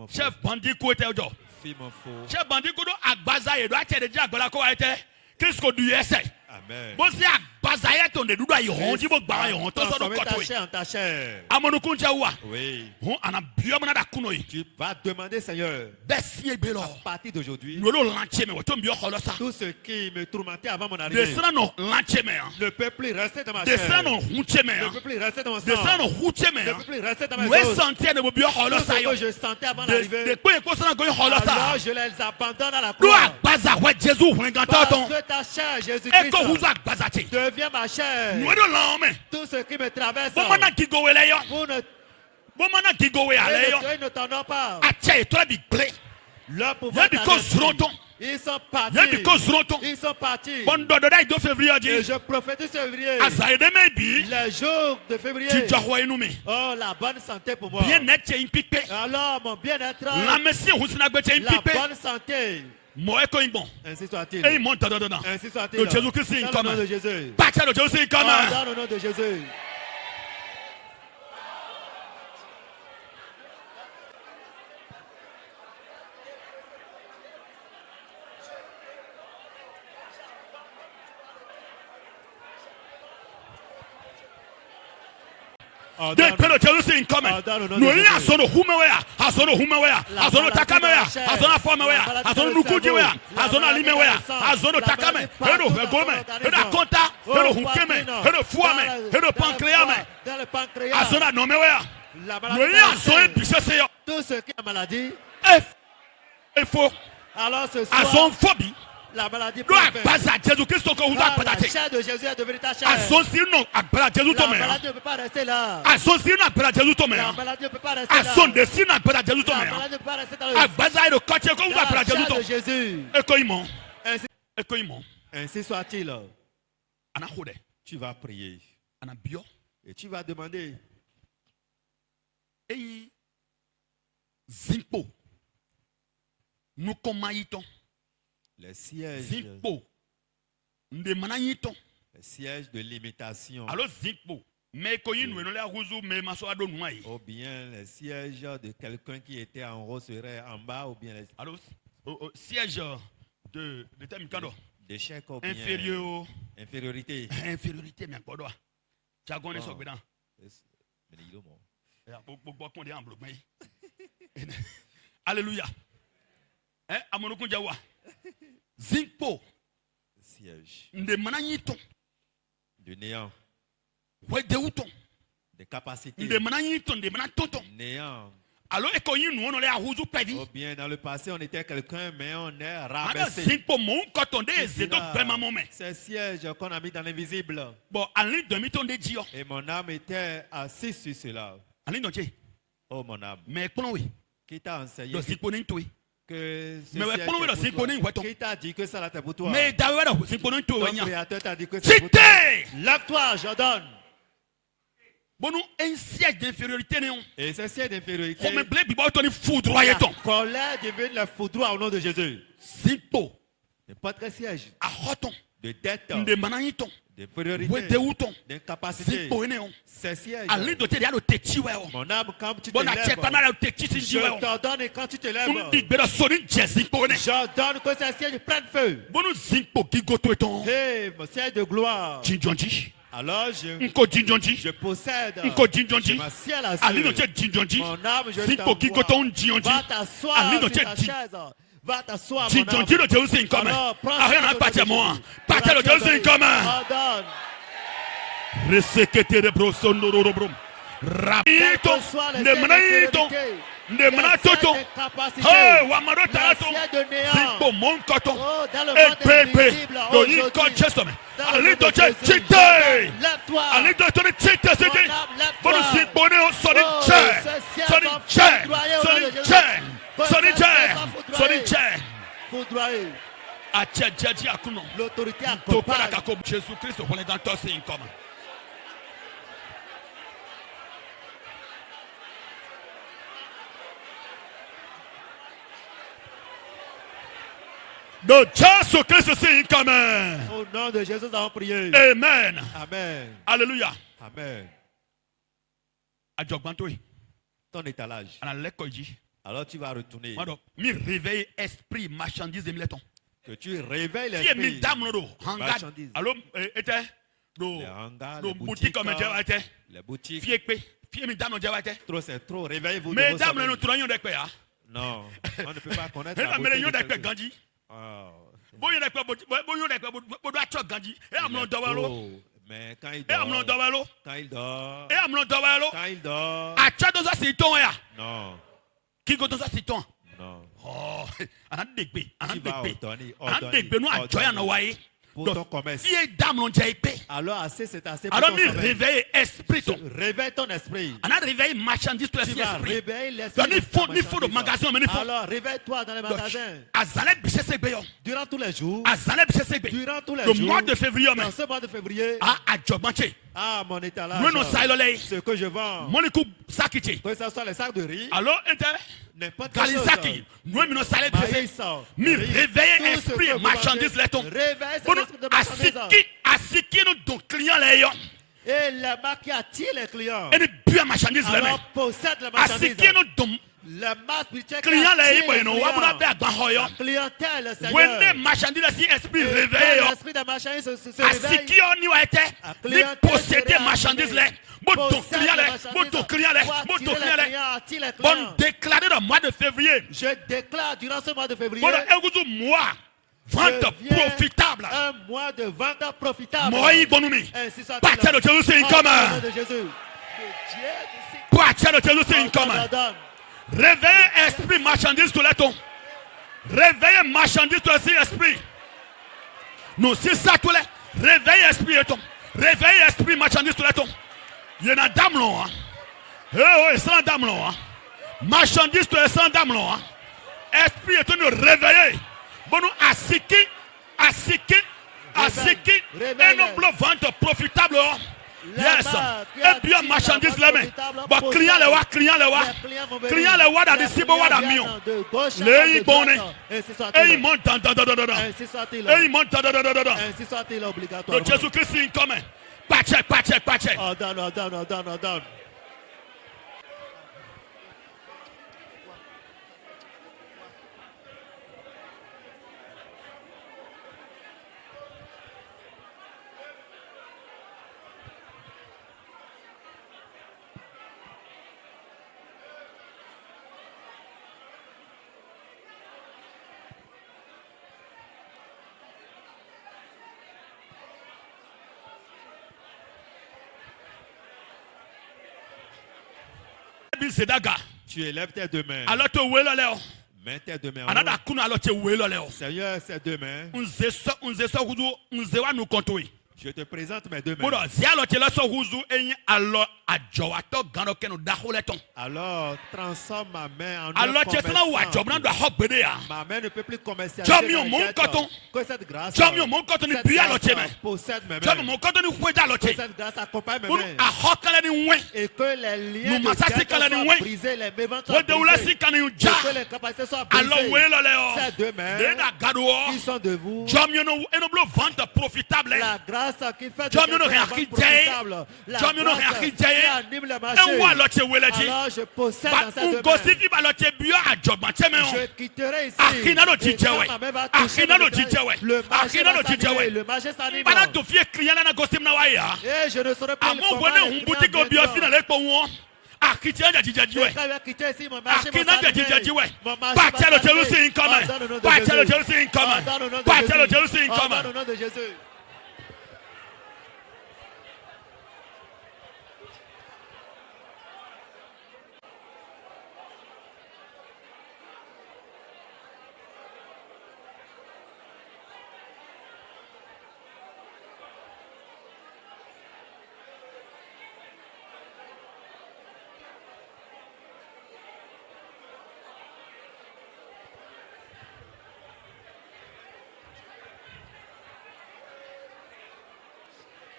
Chef Bandikou était au Chef Bandikou agbaza edo achede di agbala ko wa ete Kristo du ese. Amen. Bo si agbaza ye to ne dudu ayi hon ji bo gba ayi hon to so do koto yi. Amonukun je wa. Oui. Ana bio na da kuno yi. Tu vas demander Seigneur. Besi egbe lo. À partir d'aujourd'hui. No lo lanche me wo to mbio kholo sa. Tout ce qui me tourmentait avant mon arrivée. Desana no lanche me. Ne peut plus rester dans ma chair. Desana no hunche me. Ne peut plus rester dans mon sang. Desana no hunche me. Ne peut plus rester dans mes os. os. Sentir ne bo bio kholo sa yo. Je sentais avant l'arrivée. De ko e ko sana go kholo sa. Alors je les abandonne à la Do croix. agbaza we Jésus hun ganto ton. Parce que ta chair Jésus-Christ. E ko huzo agbaza ti. Deviens ma chair. No do lo me. Tout ce qui me traverse. Bomana kigo wele yo. Bomana kigo we ale yo. Ne t'en as pas. Ache to bi ple. Leur pouvoir. Ils sont partis. Ils sont partis. Et je prophétise février. Les jours de février. Oh, la bonne santé pour moi. Alors, mon bien-être. La bonne santé. Ainsi soit-il. Ainsi soit-il. Dans le nom de Jésus. Dans le nom de Jésus. They pay the Jerusalem coming. No ni asono humewea, asono humewea, asono takamewea, asono formewea, asono nukujiwea, asono alimewea, asono takame, hero vegome, hero konta, hero hukeme, hero fuame, hero pancréame, asono nomewea. No ni asono bisese yo. Tout ce qui a maladie, il faut alors ce soir, asono phobie. La maladie prend fin. La chair de Jésus est devenue ta chair. La maladie ne peut pas rester là. La maladie ne peut pas rester là. La maladie ne peut pas rester dans la chair de Jésus. Ainsi soit-il. Tu vas prier. Et tu vas demander. Nous commaillons les sièges. Les sièges de limitation. Alors Zimpo. Ou bien les sièges de quelqu'un qui était en haut serait en bas, ou bien les sièges d'échec ou bien infériorité. Infériorité, mais quoi Alléluia. Zimpo. Siège. De néant. De capacité. Néant. Alors, ou bien dans le passé, on était quelqu'un, mais on est rabaissé. Ces sièges qu'on a mis dans l'invisible. Et mon âme était assise sur cela. Oh mon âme. Qui t'a enseigné que qui t'a dit que ça là c'est pour toi? Ton créateur t'a dit que c'est pour toi. Lève-toi, j'ordonne. Un siège d'infériorité. Et ce siège d'infériorité. La colère devient le foudroie au nom de Jésus. N'importe quel siège. De dette. D'infériorité. D'incapacité. Ces sièges. Mon âme, quand tu te lèves, je t'ordonne et quand tu te lèves, j'ordonne que ces sièges prennent feu. Hey, mon siège de gloire. Alors je possède. Je m'assieds là-dessus. Mon âme, je t'envoie. Va t'asseoir sur ta chaise. Va t'asseoir, mon âme. Alors, prends soin de Jésus. Ordonne. Resekete de brosondorobrom. Rapito de manito de manato. Hey, wamarota. Zipo mon coton. Et pepe. Do you conscious me? Ali do chite. Ali do chite sege. Bono zipo ne solid chair. Solid chair. Solid chair. Solid chair. Solid chair. Foudroyer. Achejaji akuno. L'autorité a topara kako Jésus Christ on est dans toi c'est comme. De Jésus Christ c'est comme. Au nom de Jésus nous avons prié. Amen. Amen. Alléluia. Amen. Adjogbantoy. Ton étalage. Alors tu vas retourner. Mi réveille esprit marchandise et mileton. Que tu réveilles l'esprit. Marchandise. Alors était le boutique comme était. Les boutiques. Trop c'est trop. Réveillez-vous. Mesdames, nous trouvons des quoi. Non, on ne peut pas connaître la beauté de quelqu'un. Mais quand il dort, non. Qui go dans ça c'est ton? Non. Oh, on a dégbe. Pour ton commerce. Alors assez c'est assez pour ton commerce. Alors réveille esprit. Réveille ton esprit. On a réveillé marchandise to esprit. Réveille l'esprit. Il faut de magasin mais il faut. Alors réveille-toi dans les magasins. Durant tous les jours. Durant tous les jours. Le mois de février. Dans ce mois de février. Ah, mon étalage. Ce que je vends. Que ce soit les sacs de riz. Alors n'importe quelle chose. Réveille esprit marchandise les ton. Asiki nous donc clients les yon. Et le marque qui attire les clients. Et bien marchandise les alors possède la marchandise. Asiki nous donc le marque clients les yon. La clientèle Seigneur. When marchandise si esprit réveille. L'esprit de marchandise se réveille. Asiki on y a été. Ni posséder marchandise les. Bon déclarer le mois de février. Je déclare durant ce mois de février. Bon mois vente profitable. Un mois de vente profitable. Moi Pâté de Jésus c'est une commande. Pâté de Jésus c'est une commande. Réveille esprit marchandise tout le temps. Réveille marchandise tout esprit. Nous, si ça tout les réveille esprit et ton. Réveille esprit marchandise tout les ton. Il y en a dame là. Eh, c'est la dame là. Marchandise tout les sans dame là. Esprit et ton réveiller. Bon, nous, à Siki. Et nos ventes profitables. Yes. Et bien marchandise les mains. Bon, client les wa. Client les wa dans des cibles wa dans millions. Les bonnes. Et ils montent dans. Et ils montent dans. Ainsi soit-il obligatoire. Le Jésus-Christ est commun. Pas check. Oh, down. Tu élèves tes deux mains. Alors tu es là. Mets tes deux mains. Seigneur, ces deux mains. Je te présente mes deux mains. Alors, transforme ma main en un commerçant. Ma main ne peut plus commercialiser. Que cette grâce possède mes mains. Que cette grâce accompagne mes mains. Et que les liens de dette soient brisés, les méventes soient brisés. Et que les capacités soient brisées. Ces deux mains qui sont de vous. La grâce qui fait de profitable. La grâce qui anime le marché. Alors je possède dans cette main. Je quitterai ici. Et quand ma main va toucher le marché s'anime. Et je ne saurais pas comment les clients je vais quitter ici mon marché. Dans le nom de Jésus.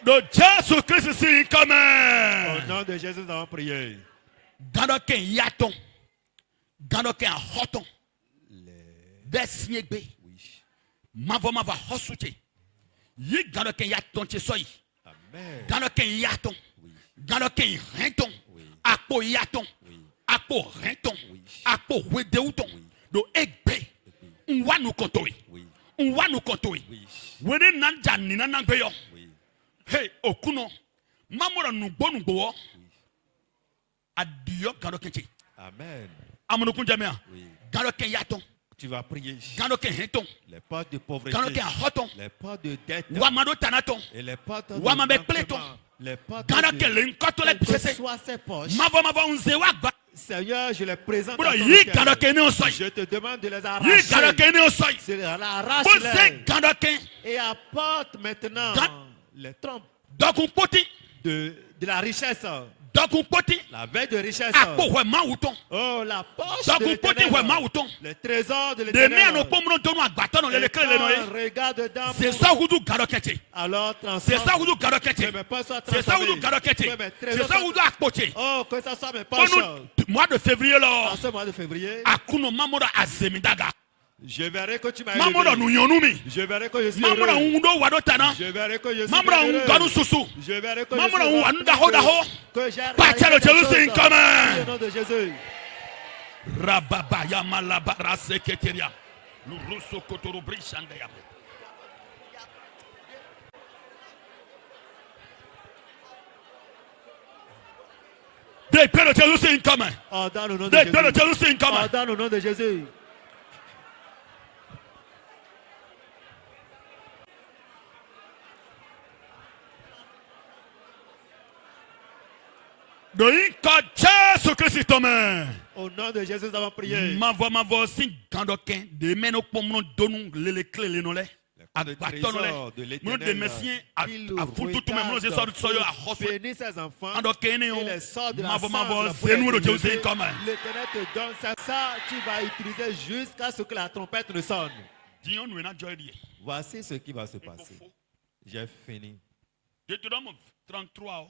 De Jésus-Christ ici comme au nom de Jésus nous avons prié. Ganoken yaton. Ganoken hoton. Desiegbe. Mava hosute. Yi ganoken yaton chesoyi. Amen. Ganoken yaton. Ganoken renton. Akpo yaton. Akpo renton. Akpo wedeuton. Do egbe. Unwa nous kontoi. Unwa nous kontoi. Wene nanja nina nangbeyo. Hey, okuno, mamora nugbo. Adiyo ganokenche. Amen. Amonokun jamea. Ganoken yaton. Tu vas prier. Ganoken henton. Les portes de pauvreté. Ganoken hoton. Les portes de dette. Wamado tanaton. Et les portes de Wamabe pleton. Les portes Ganoken le nkoto le pese. Soit ses poches. Mava unzewa gba. Seigneur, je les présente. Je te demande de les arracher. Arrache-les. Et apporte maintenant les trompes de la richesse. La veille de richesse. Oh, la poche de l'éternel. Le trésor de l'éternel. Regarde dedans. C'est ça où tu gardes. Alors, c'est ça où tu gardes. C'est ça où tu gardes. C'est ça où tu as. Oh, que ça soit mes poches. Mois de février là. En ce mois de février. Akuno mamora azemidaga. Je verrai que tu m'as élevé. Je verrai que je suis heureux. Je verrai que je suis heureux. Je verrai que je suis heureux. Que j'ai réalisé au nom de Jésus. Rababa yamalabara seketeria. Luruso kotoro brishandaya. Des pères de Jésus c'est incoming. Dans le nom de Jésus. Des pères de Jésus c'est incoming. Dans le nom de Jésus. Au nom de Jésus, nous avons prié. Les le trésor de l'Éternel, il bénit ses enfants et les sort de la cendre pour les élever. L'Éternel te donne ça, tu vas utiliser jusqu'à ce que la trompette ne sonne. Voici ce qui va se passer. J'ai fini. Deutéronome 33,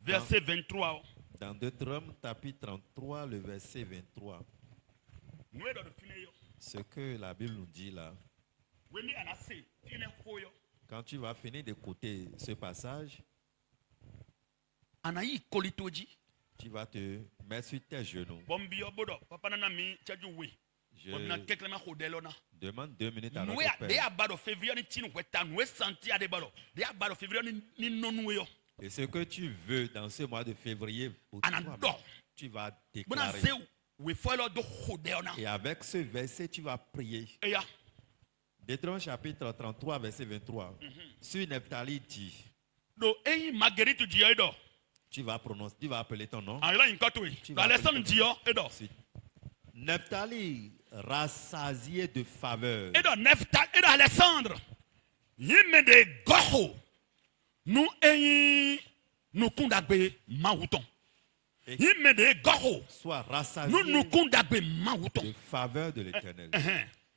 verset 23. Dans Deutéronome chapitre 33, le verset 23. Ce que la Bible nous dit là. Quand tu vas finir d'écouter ce passage, tu vas te mettre sur tes genoux. Je demande 2 minutes à notre Père. Et ce que tu veux dans ce mois de février, tu vas déclarer. Et avec ce verset, tu vas prier. Deutéronome chapitre 33, verset 23. Sur Nephtali dit. Tu vas prononcer, tu vas appeler ton nom. Nephtali, rassasié de faveur. Alexandre, nous kundagbe mawuton. Soit rassasié de faveur de l'Éternel.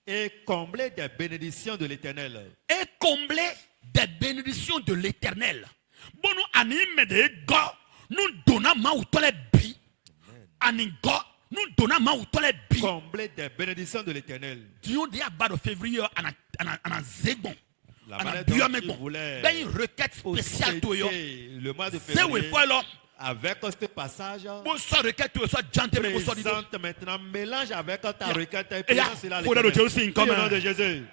Et combler des bénédictions de l'Éternel. Et combler des bénédictions de l'Éternel. Bon, nous anime de go, nous donnons mawuton les bi. Anigo, nous donnons mawuton les bi. Combler des bénédictions de l'Éternel. Dieu dit à bas de février en zegon. La manière dont tu voulais une requête spéciale le mois de février. Avec ce passage, présente maintenant, mélange avec ta requête et présente cela au nom de Jésus.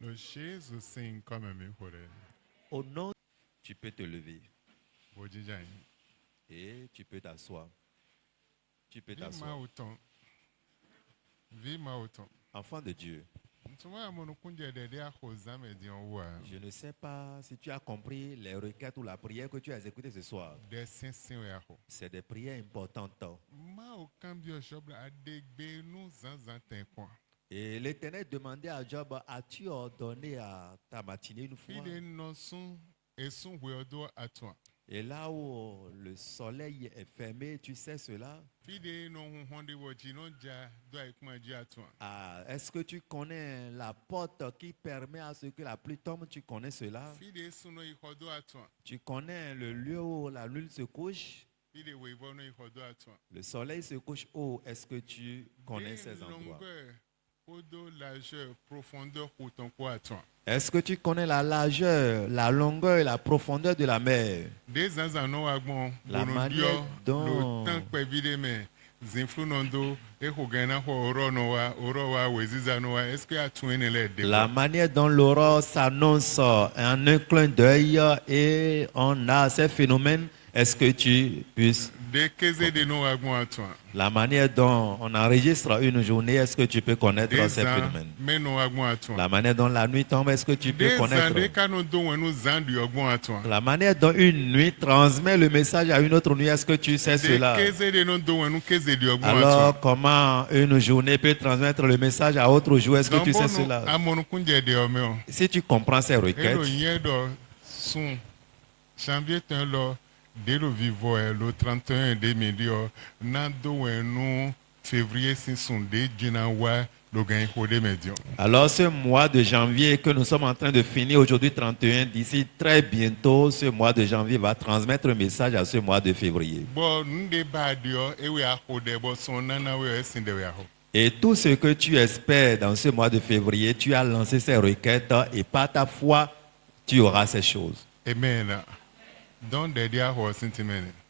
Le Jésus signe comme un méchoré. Au nom, tu peux te lever. Et tu peux t'asseoir. Tu peux t'asseoir. Enfant de Dieu. Je ne sais pas si tu as compris les requêtes ou la prière que tu as exécutée ce soir. C'est des prières importantes. Et l'Éternel demandait à Job, as-tu ordonné à ta matinée une fois? Et là où le soleil est fermé, tu sais cela? Est-ce que tu connais la porte qui permet à ce que la pluie tombe? Tu connais cela? Tu connais le lieu où la lune se couche? Le soleil se couche où? Est-ce que tu connais ces endroits? Est-ce que tu connais la largeur, la longueur et la profondeur de la mer? La manière dont l'aurore s'annonce en un clin d'œil et on a ces phénomènes. est-ce que tu puisses... La manière dont on enregistre une journée, est-ce que tu peux connaître ces phénomènes? La manière dont la nuit tombe, est-ce que tu peux connaître? La manière dont une nuit transmet le message à une autre nuit, est-ce que tu sais cela? Alors, comment une journée peut transmettre le message à autre jour, est-ce que tu sais cela? Si tu comprends ces requêtes, dès le vivant, le 31 2000, février, alors ce mois de janvier que nous sommes en train de finir aujourd'hui 31, d'ici très bientôt, ce mois de janvier va transmettre un message à ce mois de février. Et tout ce que tu espères dans ce mois de février, tu as lancé ces requêtes et par ta foi, tu auras ces choses. Amen.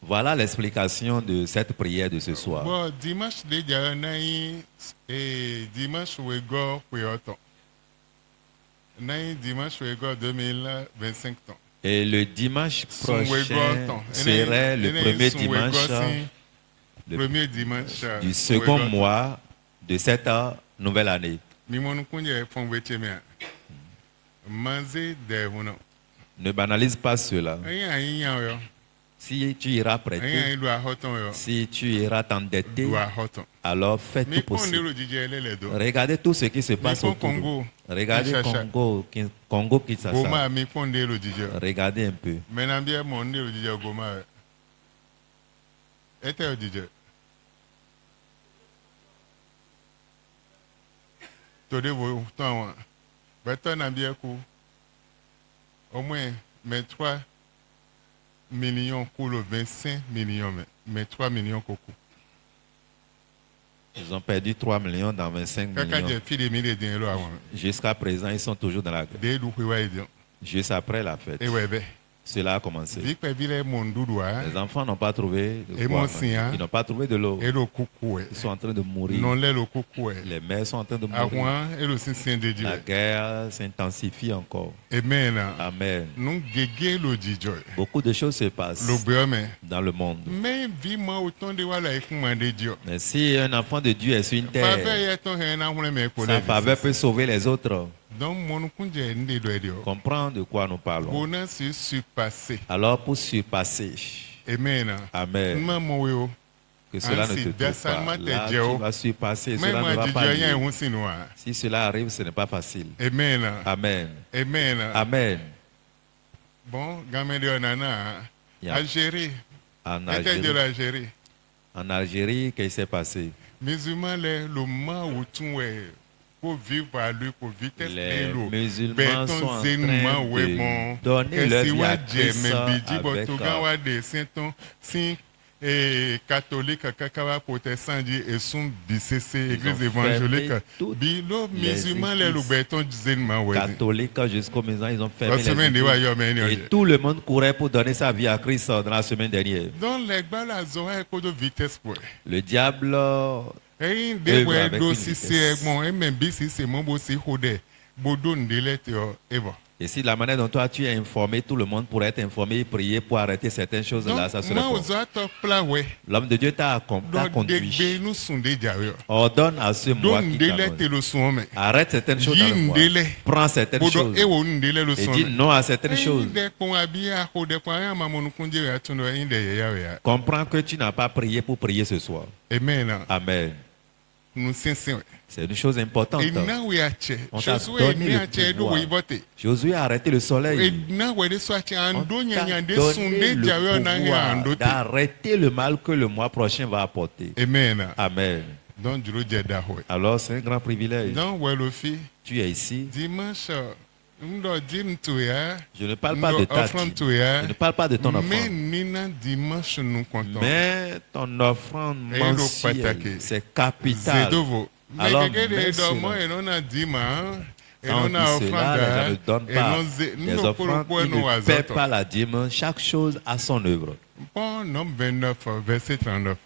Voilà l'explication de cette prière de ce soir. Et le dimanche prochain serait le premier dimanche du second mois de cette nouvelle année. Ne banalise pas cela. Si tu iras prêter, si tu iras t'endetter, alors fais tout possible. Regardez tout ce qui se passe autour. Regardez Congo Kinshasa. Regardez un peu. Au moins, mais 3 millions coulent 25 millions, mais 3 millions coco. Ils ont perdu 3 millions dans 25 millions. Jusqu'à présent, ils sont toujours dans la guerre. Juste après la fête. Cela a commencé. Les enfants n'ont pas trouvé de quoi. Ils n'ont pas trouvé de l'eau. Ils sont en train de mourir. Les mères sont en train de mourir. La guerre s'intensifie encore. Amen. Amen. Beaucoup de choses se passent dans le monde. Mais si un enfant de Dieu est sur une terre, sa faveur peut sauver les autres. Comprends de quoi nous parlons. Alors pour surpasser, Amen. Amen. Que cela ne te trouve pas. Là, tu vas surpasser. Cela ne va pas aller. Si cela arrive, ce n'est pas facile. Amen. Amen. Amen. Amen. Bon, Algérie. En Algérie, qu'est-ce qui s'est passé? Les musulmans sont en train de donner leur vie à Christ avec et catholique, protestant et sont église évangélique. Catholiques jusqu'au maison, ils ont fermé les. Et tout le monde courait pour donner sa vie à Christ dans la semaine dernière. Le diable et si la manière dont toi tu es informé, tout le monde pourrait être informé et prier pour arrêter certaines choses là, ça serait bon. L'homme de Dieu t'a conduit. Ordonne à ce mois qui t'annonce. Arrête certaines choses dans le mois. Prends certaines choses. Et dis non à certaines choses. Comprends que tu n'as pas prié pour prier ce soir. Amen. Amen. C'est une chose importante. On t'a donné le pouvoir. Josué a arrêté le soleil. On t'a donné le pouvoir d'arrêter le mal que le mois prochain va apporter. Amen. Amen. Alors c'est un grand privilège. Tu es ici. Je ne parle pas de ta dîme. Je ne parle pas de ton offrande. Mais ton offrande mensuelle, c'est capital. Alors, mets cela. Quand on dit cela, les gens ne donnent pas les offrandes, ils ne paient pas la dîme. Chaque chose a son œuvre. Nombre 29, verset 39.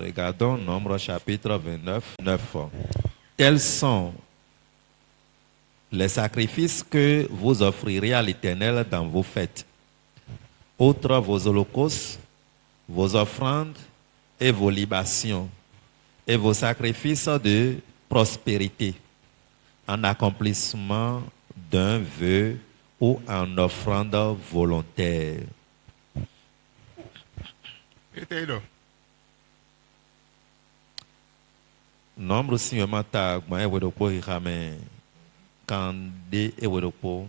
Regardons Nombre chapitre 29, 9. Tels sont les sacrifices que vous offrirez à l'Éternel dans vos fêtes. outre vos holocaustes, vos offrandes et vos libations, et vos sacrifices de prospérité, en accomplissement d'un vœu ou en offrande volontaire. Nombre si mata gba ewedopo ihame kan de ewedopo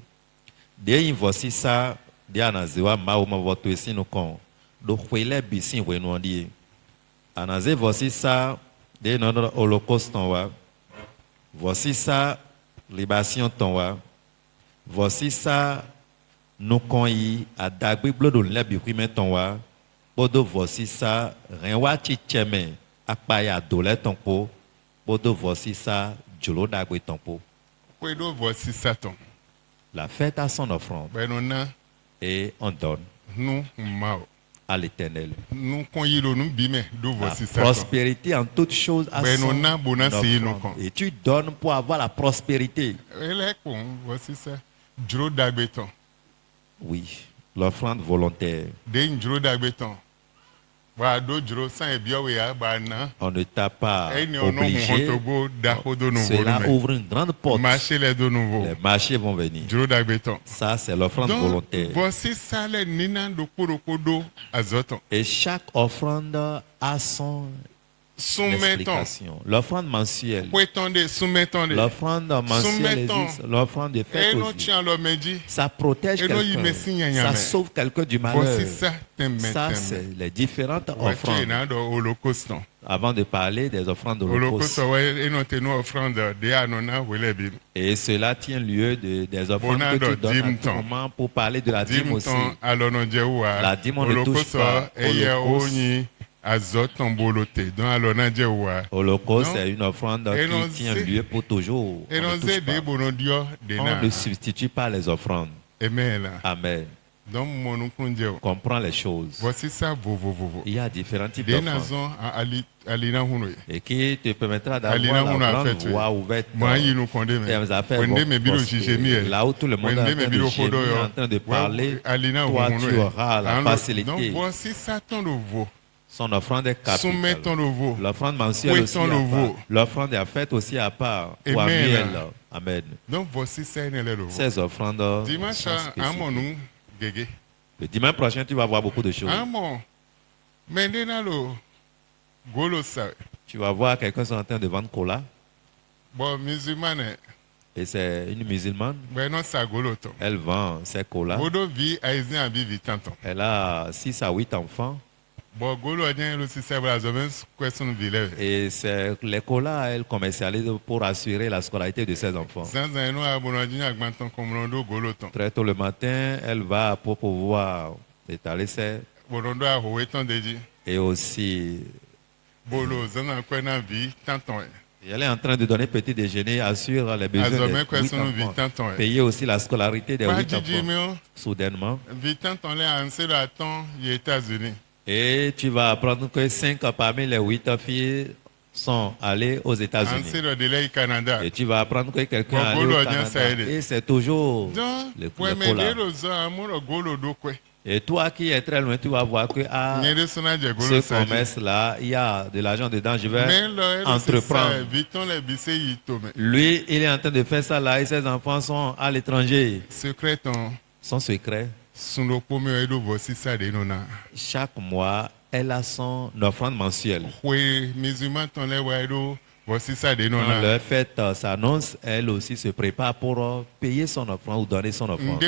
de invosi sa de anazewa ma o ma voto esinu kon do khwele bisin wenu andi anaze vosi sa de notre holocauste wa voici ça libation ton wa voici ça nous kon yi adagbe blodo lebi kwime ton wa bodo voici ça renwa chicheme apaya dole ton po bodo voici ça jolo dagbe ton po bodo voici ça ton la fête à son offrande et on donne nous mao à l'Éternel. La prospérité en toutes choses à son offrande. Et tu donnes pour avoir la prospérité. Oui, l'offrande volontaire. On ne t'a pas obligé. Cela ouvre une grande porte. Les marchés vont venir. Ça, c'est l'offrande volontaire. Et chaque offrande a son explication. L'offrande mensuelle. L'offrande mensuelle existe. L'offrande de fête aussi. Ça protège quelqu'un. Ça sauve quelqu'un du malheur. Ça, c'est les différentes offrandes. Avant de parler des offrandes de l'Holocauste. Et cela tient lieu des offrandes que tu donnes à tout moment pour parler de la dîme aussi. La dîme, on ne touche pas. Holocauste, c'est une offrande qui tient lieu pour toujours. On ne substitue pas les offrandes. Amen. Comprends les choses. Il y a différents types d'offrandes. Et qui te permettra d'avoir la grande voie ouverte. Tes affaires vont prospérer. Là où tout le monde est en train de gémir, en train de parler, toi tu auras la facilité. Son offrande est capitale. L'offrande mensuelle aussi à part. L'offrande est faite aussi à part. Ou annuelle. Amen. Ces offrandes sont spécifiques. Le dimanche prochain, tu vas voir beaucoup de choses. Tu vas voir quelqu'un qui est en train de vendre cola. Et c'est une musulmane. Elle vend ses colas. Elle a 6 à 8 enfants. Et c'est les colas, elle commercialise pour assurer la scolarité de ses enfants. Très tôt le matin, elle va pour pouvoir étaler ses... Et aussi... Elle est en train de donner petit déjeuner, assure les besoins des 8 enfants. Payer aussi la scolarité des 8 enfants. Soudainement. Et tu vas apprendre que 5 parmi les 8 filles sont allées aux États-Unis. Et tu vas apprendre que quelqu'un est allé au Canada. Et c'est toujours le cola. Et toi qui es très loin, tu vas voir que ce commerce-là, il y a de l'argent dedans. Je vais entreprendre. Lui, il est en train de faire ça là et ses enfants sont à l'étranger. Son secret. Chaque mois, elle a son offrande mensuelle. Quand leur fête s'annonce, elle aussi se prépare pour payer son offrande ou donner son offrande.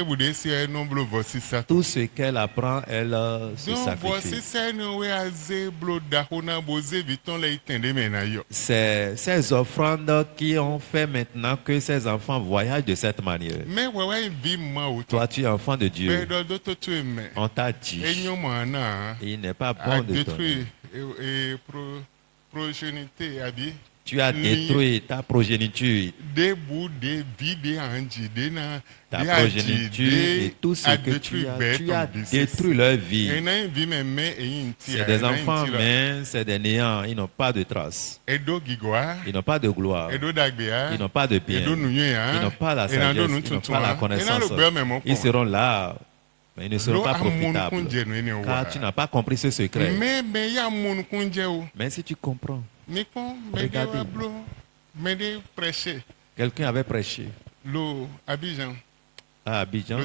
Tout ce qu'elle apprend, elle se sacrifie. C'est ces offrandes qui ont fait maintenant que ces enfants voyagent de cette manière. Toi, tu es enfant de Dieu. On t'a dit, il n'est pas bon de donner. Tu as détruit ta progéniture. Ta progéniture et tout ce que tu as détruit leur vie. C'est des enfants, mais c'est des néants. Ils n'ont pas de traces. Ils n'ont pas de gloire. Ils n'ont pas de bien. Ils n'ont pas la sagesse. Ils n'ont pas la connaissance. Ils seront là. Mais ils ne seront pas profitables. Car tu n'as pas compris ce secret. Mais si tu comprends, regardez. Quelqu'un avait prêché à Abidjan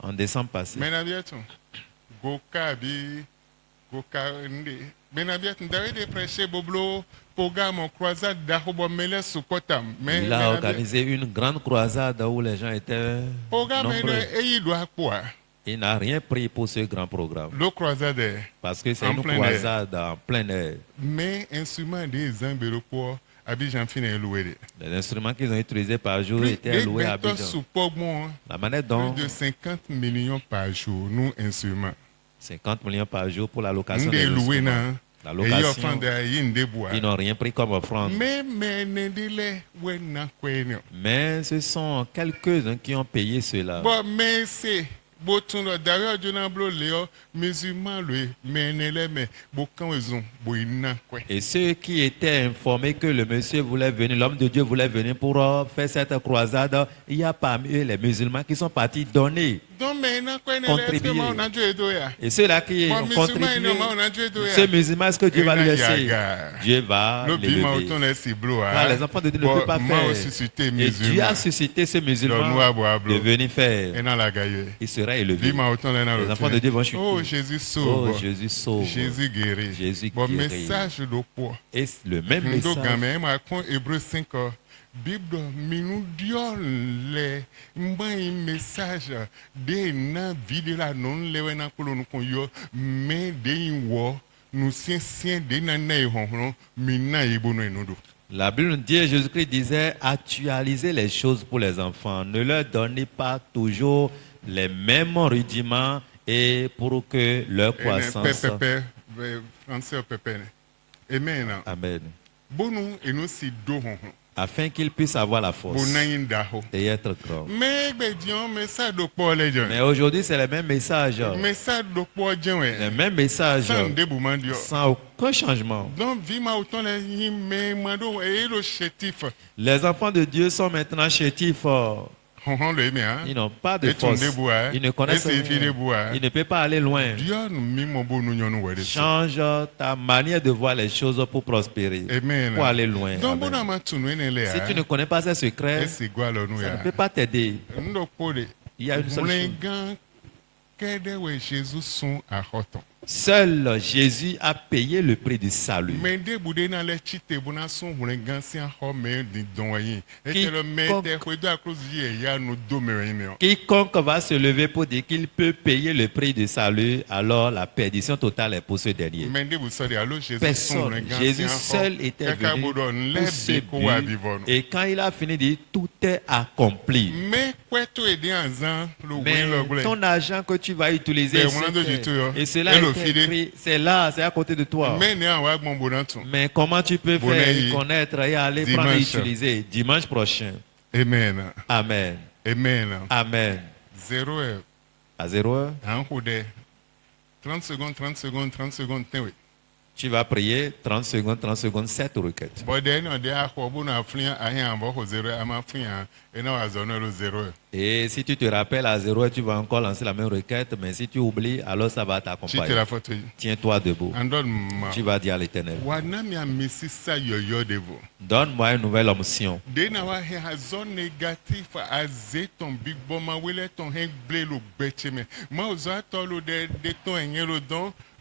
en décembre passé. Il a organisé une grande croisade où les gens étaient nombreux. Il n'a rien pris pour ce grand programme. Parce que c'est une croisade en plein air. Les instruments qu'ils ont utilisés par jour étaient loués à Abidjan. La manette dont plus de 50 millions par jour, nous instruments. 50 millions par jour pour la location des instruments. La location, ils n'ont rien pris comme offrande. Mais ce sont quelques-uns qui ont payé cela. Et ceux qui étaient informés que le monsieur voulait venir, l'homme de Dieu voulait venir pour faire cette croisade, il y a parmi eux les musulmans qui sont partis donner, contribuer. Et ceux-là qui ont contribué, ce musulman, est-ce que Dieu va le laisser? Dieu va le lever. Car les enfants de Dieu ne peuvent pas faire. Et Dieu a suscité ce musulman de venir faire. Il sera élevé. Les enfants de Dieu vont chuter. Oh, Jésus sauve. Oh, Jésus sauve. Jésus guérit. Jésus bon guérit. Message de quoi? Et le même message. Hébreux 5. Bible nous dions les messages de na vie de la non les na kolonu konyo mais de wo nous sien de na na honhon mina ibono enodo. La Bible nous dit, Jésus-Christ disait, actualisez les choses pour les enfants. Ne leur donnez pas toujours les mêmes rudiments et pour que leur croissance... Amen. Amen. Amen. Afin qu'ils puissent avoir la force et être grands. Mais aujourd'hui, c'est le même message. Le même message sans aucun changement. Les enfants de Dieu sont maintenant chétifs. Ils n'ont pas de force. Ils ne connaissent rien. Ils ne peuvent pas aller loin. Change ta manière de voir les choses pour prospérer. Pour aller loin. Amen. Si tu ne connais pas ces secrets, ça ne peut pas t'aider. Il y a une seule chose. Seul Jésus a payé le prix du salut. Quiconque va se lever pour dire qu'il peut payer le prix du salut, alors la perdition totale est pour ce dernier. Personne. Jésus seul était venu pour ce but. Et quand il a fini de dire tout est accompli. Mais ton argent que tu vas utiliser, et cela est écrit, c'est là, c'est à côté de toi. Mais comment tu peux faire connaître et aller prendre et utiliser dimanche prochain? Amen. Amen. Amen. Amen. 0 heure. À 0 heure. 30 secondes, 30 secondes, 30 secondes. Tu vas prier 30 secondes, 7 requêtes. Et si tu te rappelles à 0 heure, tu vas encore lancer la même requête, mais si tu oublies, alors ça va t'accompagner. Tiens-toi debout. Tu vas dire à l'Éternel, donne-moi une nouvelle onction.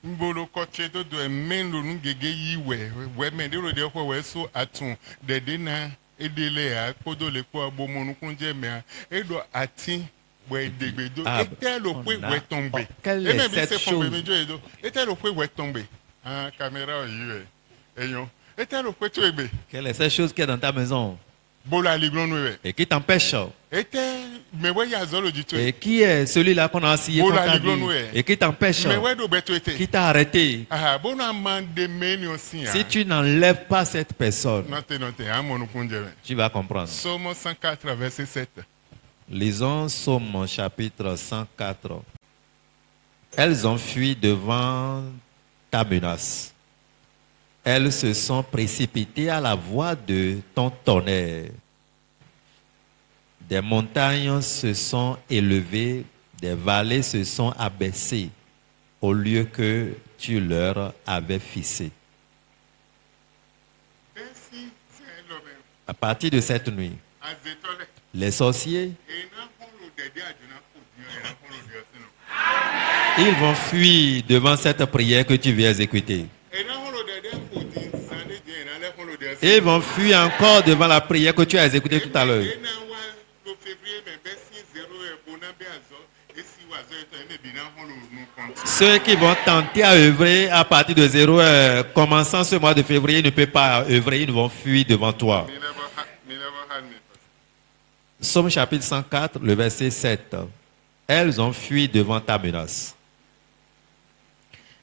Mbolo kochedo do emendo nungege yiwe wemendero de ko weso atun dede na edele a kodo le ko abomonu kunje me edo atin we degbedo etelo pe we tombe e me bi se fon be mejo edo etelo pe we tombe ah caméra yiwe eyon etelo pe to ebe. Quelle est cette chose qui est dans ta maison et qui t'empêche? Et qui est celui-là qu'on a assis et qui t'empêche? Qui t'a arrêté? Si tu n'enlèves pas cette personne, tu vas comprendre. Psaume 104, verset 7. Lisons Psaume chapitre 104. Elles ont fui devant ta menace. Elles se sont précipitées à la voix de ton tonnerre. Des montagnes se sont élevées Des vallées se sont abaissées au lieu que tu leur avais fixé. À partir de cette nuit, les sorciers, ils vont fuir devant cette prière que tu viens exécuter. Ils vont fuir encore devant la prière que tu as exécutée tout à l'heure. Ceux qui vont tenter à œuvrer à partir de 0 heure, commençant ce mois de février, ne peuvent pas œuvrer, ils vont fuir devant toi. Psaume chapitre 104, le verset 7. Elles ont fui devant ta menace.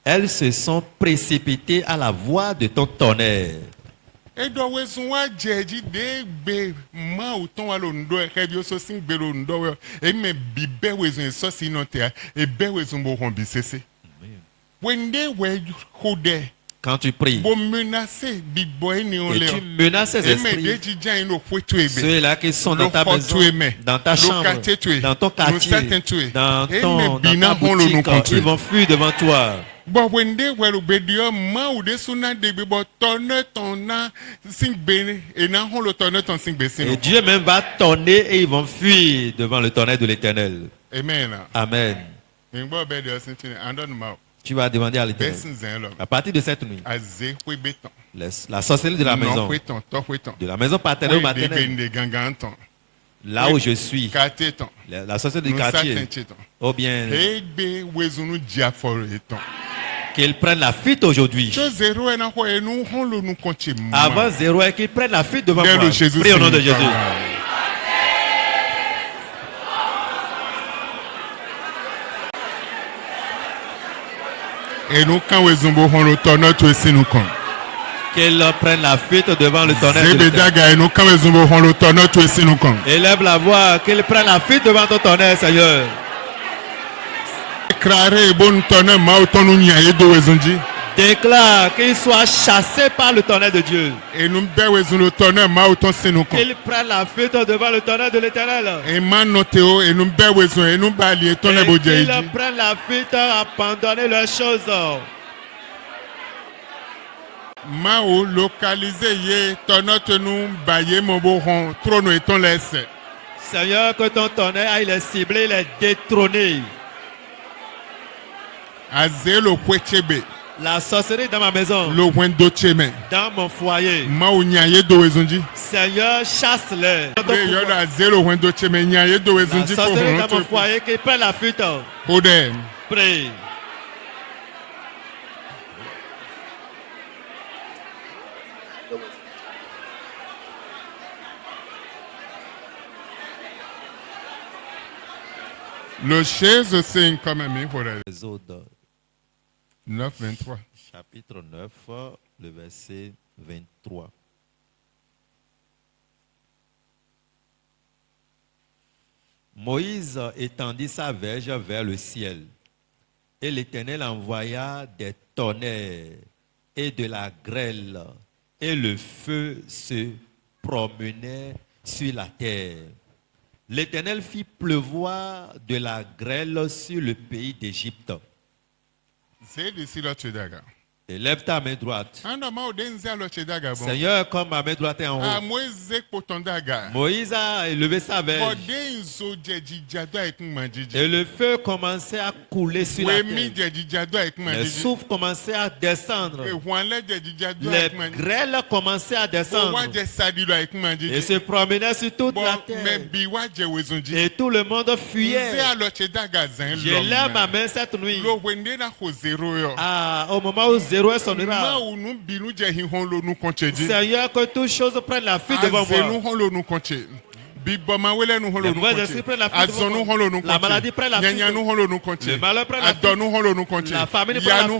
Elles se sont précipitées à la voix de ton tonnerre. Quand tu pries, et tu menaces ces esprits, ceux-là qui sont dans ta maison, dans ta chambre, dans ton quartier, dans ta boutique, ils vont fuir devant toi. Et Dieu même va tonner et ils vont fuir devant le tonnerre de l'Éternel. Amen. Amen. Tu vas demander à l'Éternel. À partir de cette nuit, la sorcellerie de la maison, paternelle ou maternelle, là où je suis, la sorcellerie du quartier, ou bien qu'ils prennent la fuite aujourd'hui. Avant 0 heure, qu'ils prennent la fuite devant moi. Prie au nom de Jésus. Et nous, quand nous avons le tonnerre, tu es nous comme. Qu'ils prennent la fuite devant le tonnerre. Et nous, quand nous avons le tonnerre, tu es nous comme. Élève la voix, qu'ils prennent la fuite devant ton tonnerre, Seigneur. Déclare qu'ils soient chassés par le tonnerre de Dieu. Et nous, qu'ils prennent la fuite devant le tonnerre de l'Éternel. Et qu'ils prennent la fuite à abandonner leurs choses. Mao localisé Seigneur, que ton tonnerre aille les cibler, les détrôner. La sorcellerie dans ma maison, dans mon foyer, Seigneur, chasse-les. La sorcellerie dans mon foyer qui prend la fuite. Prie. Le chaise, c'est quand même pour elle. 9, 23. Chapitre 9, le verset 23. Moïse étendit sa verge vers le ciel, et l'Éternel envoya des tonnerres et de la grêle, et le feu se promenait sur la terre. L'Éternel fit pleuvoir de la grêle sur le pays d'Égypte. Lève ta main droite. Seigneur, comme ma main droite est en haut. Moïse a élevé sa verge. Et le feu commençait à couler sur la terre. Les souffles commençaient à descendre. Les grêles commençaient à descendre. Et se promenaient sur toute la terre. Et tout le monde fuyait. Je lève ma main cette nuit. Au moment où 0 heure sonnera. Seigneur, que toutes choses prennent la fuite devant moi. Les mauvais esprits prennent la fuite devant moi. La maladie prend la fuite. Le malheur prend la fuite. La famine prend la fuite.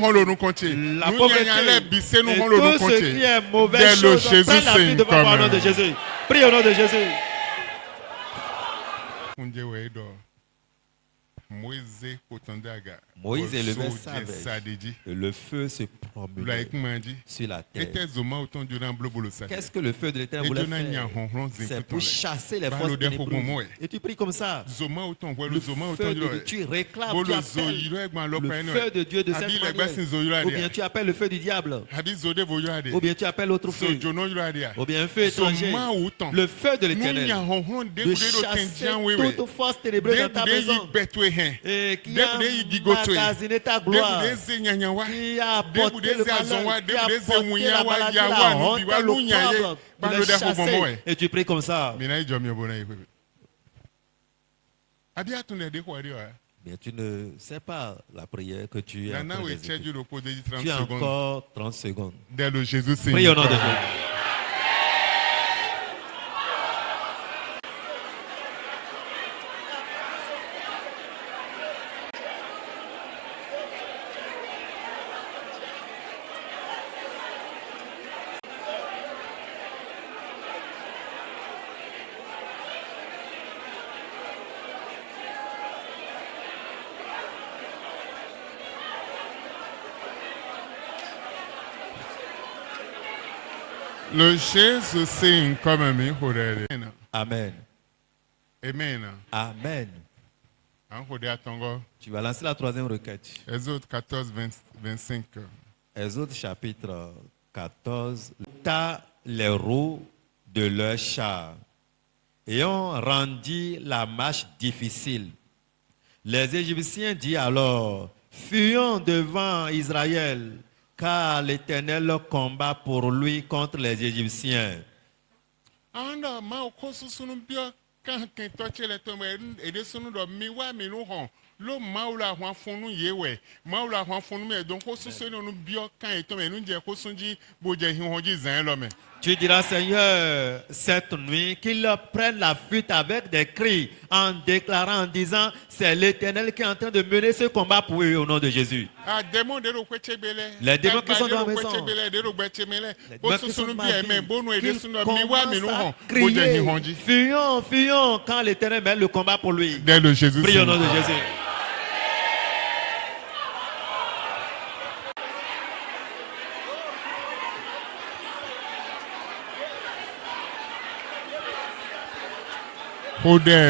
La pauvreté. Et tout ce qui est mauvaise chose prend la fuite devant moi au nom de Jésus. Prie au nom de Jésus. Moïse élevait sa bêche et le feu se promenait sur la terre. Qu'est-ce que le feu de l'Éternel voulait faire? C'est pour chasser les forces ténébreuses. Et tu pries comme ça. Le feu de Dieu, tu réclames, tu appelles le feu de Dieu de cette manière. Ou bien tu appelles le feu du diable. Ou bien tu appelles l'autre feu. Ou bien un feu étranger. Le feu de l'Éternel. De chasser toute force ténébreuse dans ta maison. Et qui a magasiné ta gloire. Qui a apporté le malheur. Qui a apporté la maladie, la honte, l'opprobre. Pour les chasser. Et tu pries comme ça. Mais tu ne sais pas la prière que tu es en train de. Tu as encore 30 secondes. Prie au nom de Jésus. Le Jésus c'est comme un Amen. Amen. Amen. Tu vas lancer la troisième requête. Exode 14, 25. Exode chapitre 14. T'as les roues de leur char et ont rendu la marche difficile. Les Égyptiens disent alors, fuyons devant Israël, car l'Éternel combat pour lui contre les Égyptiens. Tu diras, Seigneur, cette nuit, qu'ils prennent la fuite avec des cris, en déclarant, en disant, c'est l'Éternel qui est en train de mener ce combat pour eux au nom de Jésus. Les démons qui sont dans la maison, les démons qui sont dans la maison, qu'ils commencent à crier, fuyons, fuyons, quand l'Éternel mène le combat pour lui. Prie au nom de Jésus.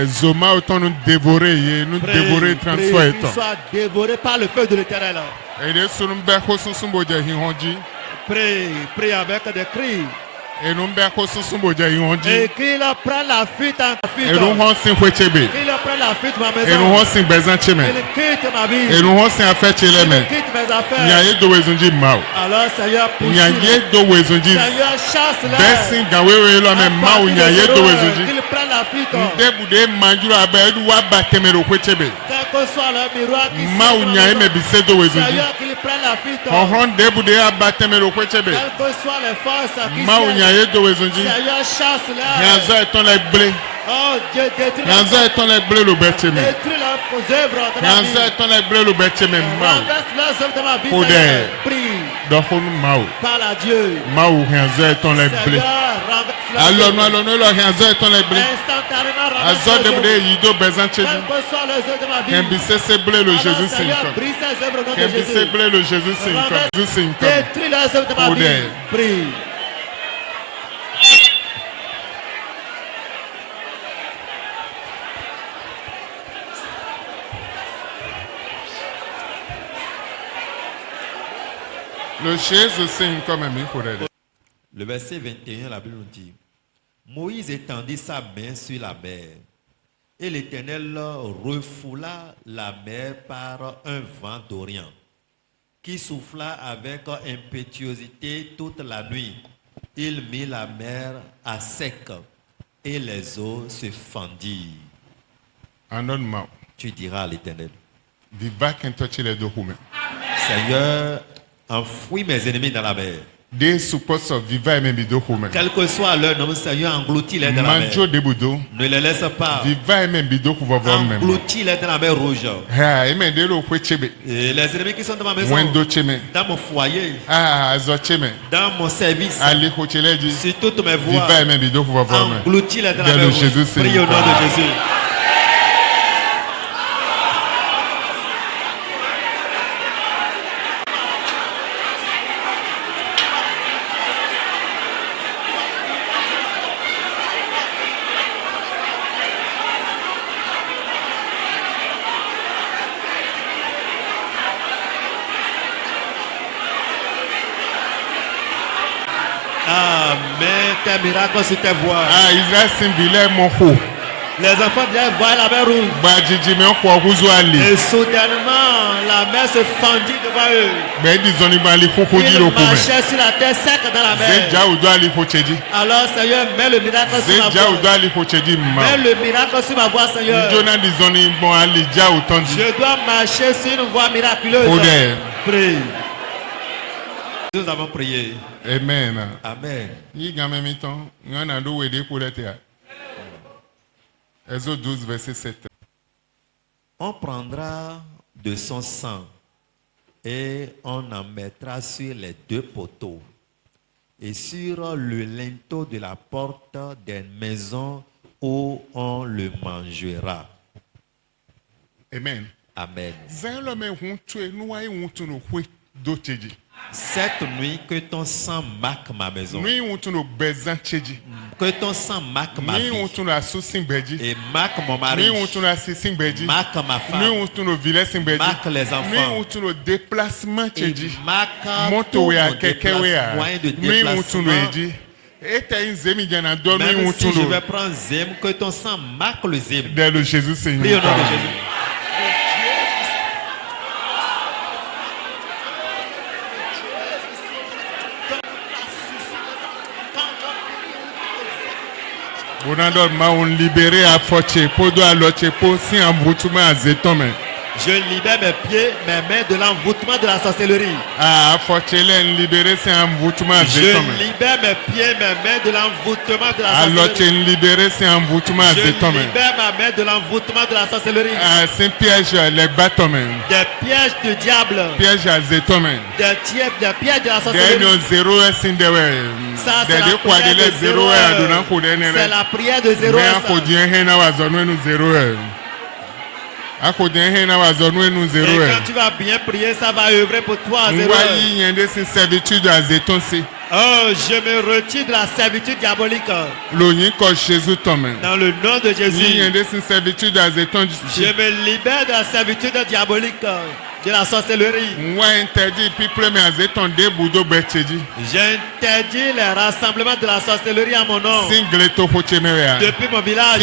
Zoma autant nous dévorer, nous dévorer, transférer. Qu'il soit dévoré par le feu de l'Éternel. Prie avec des cris. Et qu'il prenne la fuite en fuite. Qu'il prenne la fuite ma maison. Qu'il quitte ma vie. Qu'il quitte mes affaires. Alors Seigneur, poursuis. Seigneur, chasse-les. Qu'il prenne la fuite. Quel que soit le miroir qui s'ouvre. Seigneur, qu'il prenne la fuite. Quelles que soient les forces qui s'ouvre. Seigneur, chasse-les. Oh Dieu, détruis leurs œuvres de ma vie. Renverse leurs œuvres de ma vie, Seigneur. Prie. Parle à Dieu. Seigneur, renverse leurs œuvres. Instantanément renverse leurs œuvres. Quelles que soient les œuvres de ma vie. Alors Seigneur, brise ces œuvres au nom de Jésus. Renverse, détruis leurs œuvres de ma vie. Prie. Le verset 21, la Bible nous dit, Moïse étendit sa main sur la mer, et l'Éternel refoula la mer par un vent d'Orient, qui souffla avec impétuosité toute la nuit. Il mit la mer à sec, et les eaux se fendirent. Tu diras à l'Éternel, Seigneur, enfouis mes ennemis dans la mer. Quel que soit leur nom, Seigneur, engloutis-les dans la mer. Ne les laisse pas. Engloutis-les dans la mer rouge. Et les ennemis qui sont dans ma maison, dans mon foyer, dans mon service, sur toutes mes voies, engloutis-les dans la mer rouge. Prie au nom de Jésus. Mets tes miracles sur tes voies. Israël Simbilé Moko. Les enfants d'Israël voient la mer rouge. Et soudainement, la mer se fendit devant eux. Ils marchaient sur la terre sec dans la mer. Alors, Seigneur, mets le miracle sur ma voie. Mets le miracle sur ma voie, Seigneur. Je dois marcher sur une voie miraculeuse. Prie. Nous avons prié. Amen. Amen. Exode 12, verset 7. On prendra de son sang et on en mettra sur les deux poteaux et sur le linteau de la porte des maisons où on le mangera. Amen. Amen. Cette nuit, que ton sang marque ma maison. Que ton sang marque ma vie. Et marque mon mari. Marque ma femme. Marque les enfants. Et marque tous nos moyens de déplacement. Même si je vais prendre Zem, que ton sang marque le Zem. Prie au nom de Jésus. Libéré à Fortier, Podo à Lochepo, si un boutouma à Zétomé. Je libère mes pieds, mes mains de l'envoûtement de la sorcellerie. Ah, Fortier, libéré, c'est un boutouma à Zétomé. Je libère mes pieds, mes mains de l'envoûtement de la sorcellerie. Alors, libéré, c'est un boutouma à Zétomé. Je libère ma main de l'envoûtement de la sorcellerie. Ah, c'est piège, les bâtomés. Des pièges du diable. Piège à Zétomé. Des pièges de la sorcellerie. Ça, c'est la prière de 0 heure. C'est la prière de 0 heure. Et quand tu vas bien prier, ça va œuvrer pour toi à 0 heure. Oh, je me retire de la servitude diabolique. Dans le nom de Jésus. Je me libère de la servitude diabolique, de la sorcellerie. J'interdis les rassemblements de la sorcellerie à mon nom. Depuis mon village,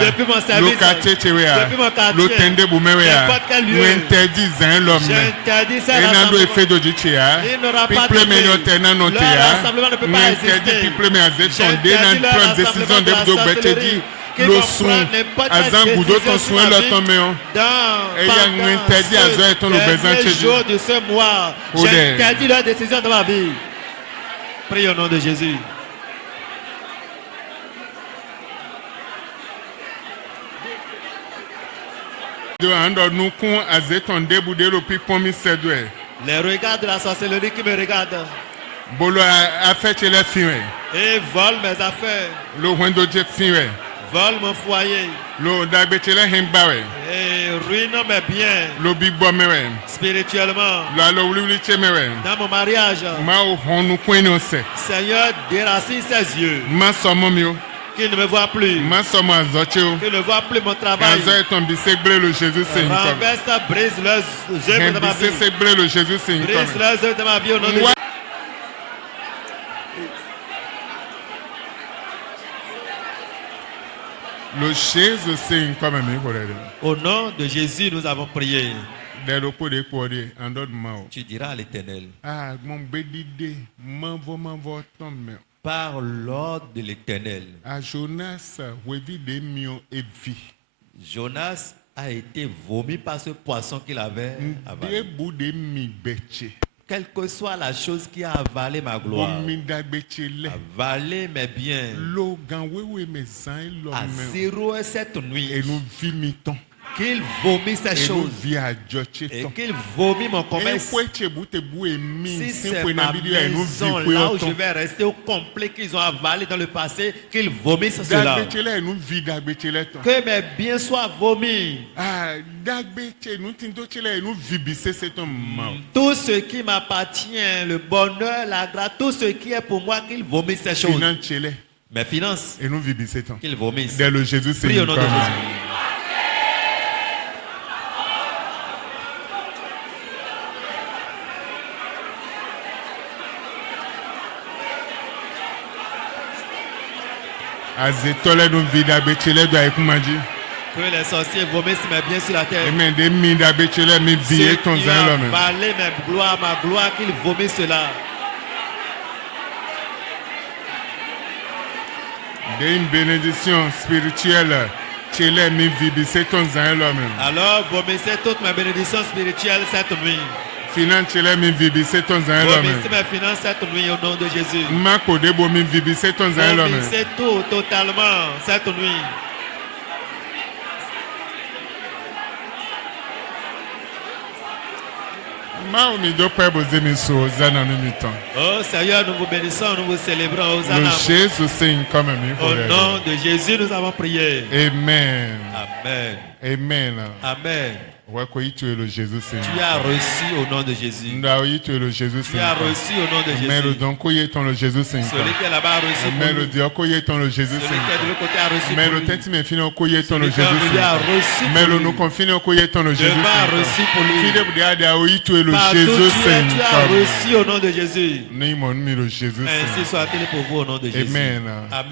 depuis mon service, depuis mon quartier, n'importe quel lieu. J'interdis ces rassemblements. Il n'aura pas de fait. Le rassemblement ne peut pas exister. J'interdis le rassemblement de la sorcellerie. Qui vont prendre n'importe quelle décision sur ma vie dans les jours de ce mois. J'interdis leur décision dans ma vie. Prie au nom de Jésus. Les regards de la sorcellerie qui me regardent et volent mes affaires, volent mon foyer et ruinent mes biens spirituellement. Dans mon mariage, Seigneur, déracine ses yeux, qu'il ne me voit plus, qu'il ne voit plus mon travail. Renverse, brise leurs œuvres de ma vie. Brise leurs œuvres de ma vie au nom de Jésus. Au nom de Jésus, nous avons prié. Tu diras à l'Éternel, par l'ordre de l'Éternel, Jonas a été vomi par ce poisson qu'il avait avalé. Quelle que soit la chose qui a avalé ma gloire, avalé mes biens, à 0 heure cette nuit, qu'il vomit ces choses et qu'il vomit mon commerce. Si c'est ma maison là où je vais rester au complet qu'ils ont avalé dans le passé, qu'ils vomissent cela. Que mes biens soient vomis. Tout ce qui m'appartient, le bonheur, la grâce, tout ce qui est pour moi, qu'ils vomissent ces choses. Mes finances, qu'ils vomissent. Prie au nom de Jésus. Que les sorciers vomissent mes biens sur la terre. Amen. Ceux qui ont avalé ma gloire, qu'ils vomissent cela. Une bénédiction spirituelle. Alors vomissez toutes mes bénédictions spirituelles cette nuit. Vomissez mes finances cette nuit au nom de Jésus. Vomissez tout totalement cette nuit. Oh Seigneur, nous vous bénissons, nous vous célébrons. Au nom de Jésus, nous avons prié. Amen. Amen. Amen. Amen. Tu as reçu au nom de Jésus. Tu as reçu au nom de Jésus. Celui qui est là-bas a reçu. Celui qui est de l'autre côté a reçu. Celui qui a reçu pour lui. Partout tu as reçu au nom de Jésus. Ainsi soit-il pour vous au nom de Jésus. Amen.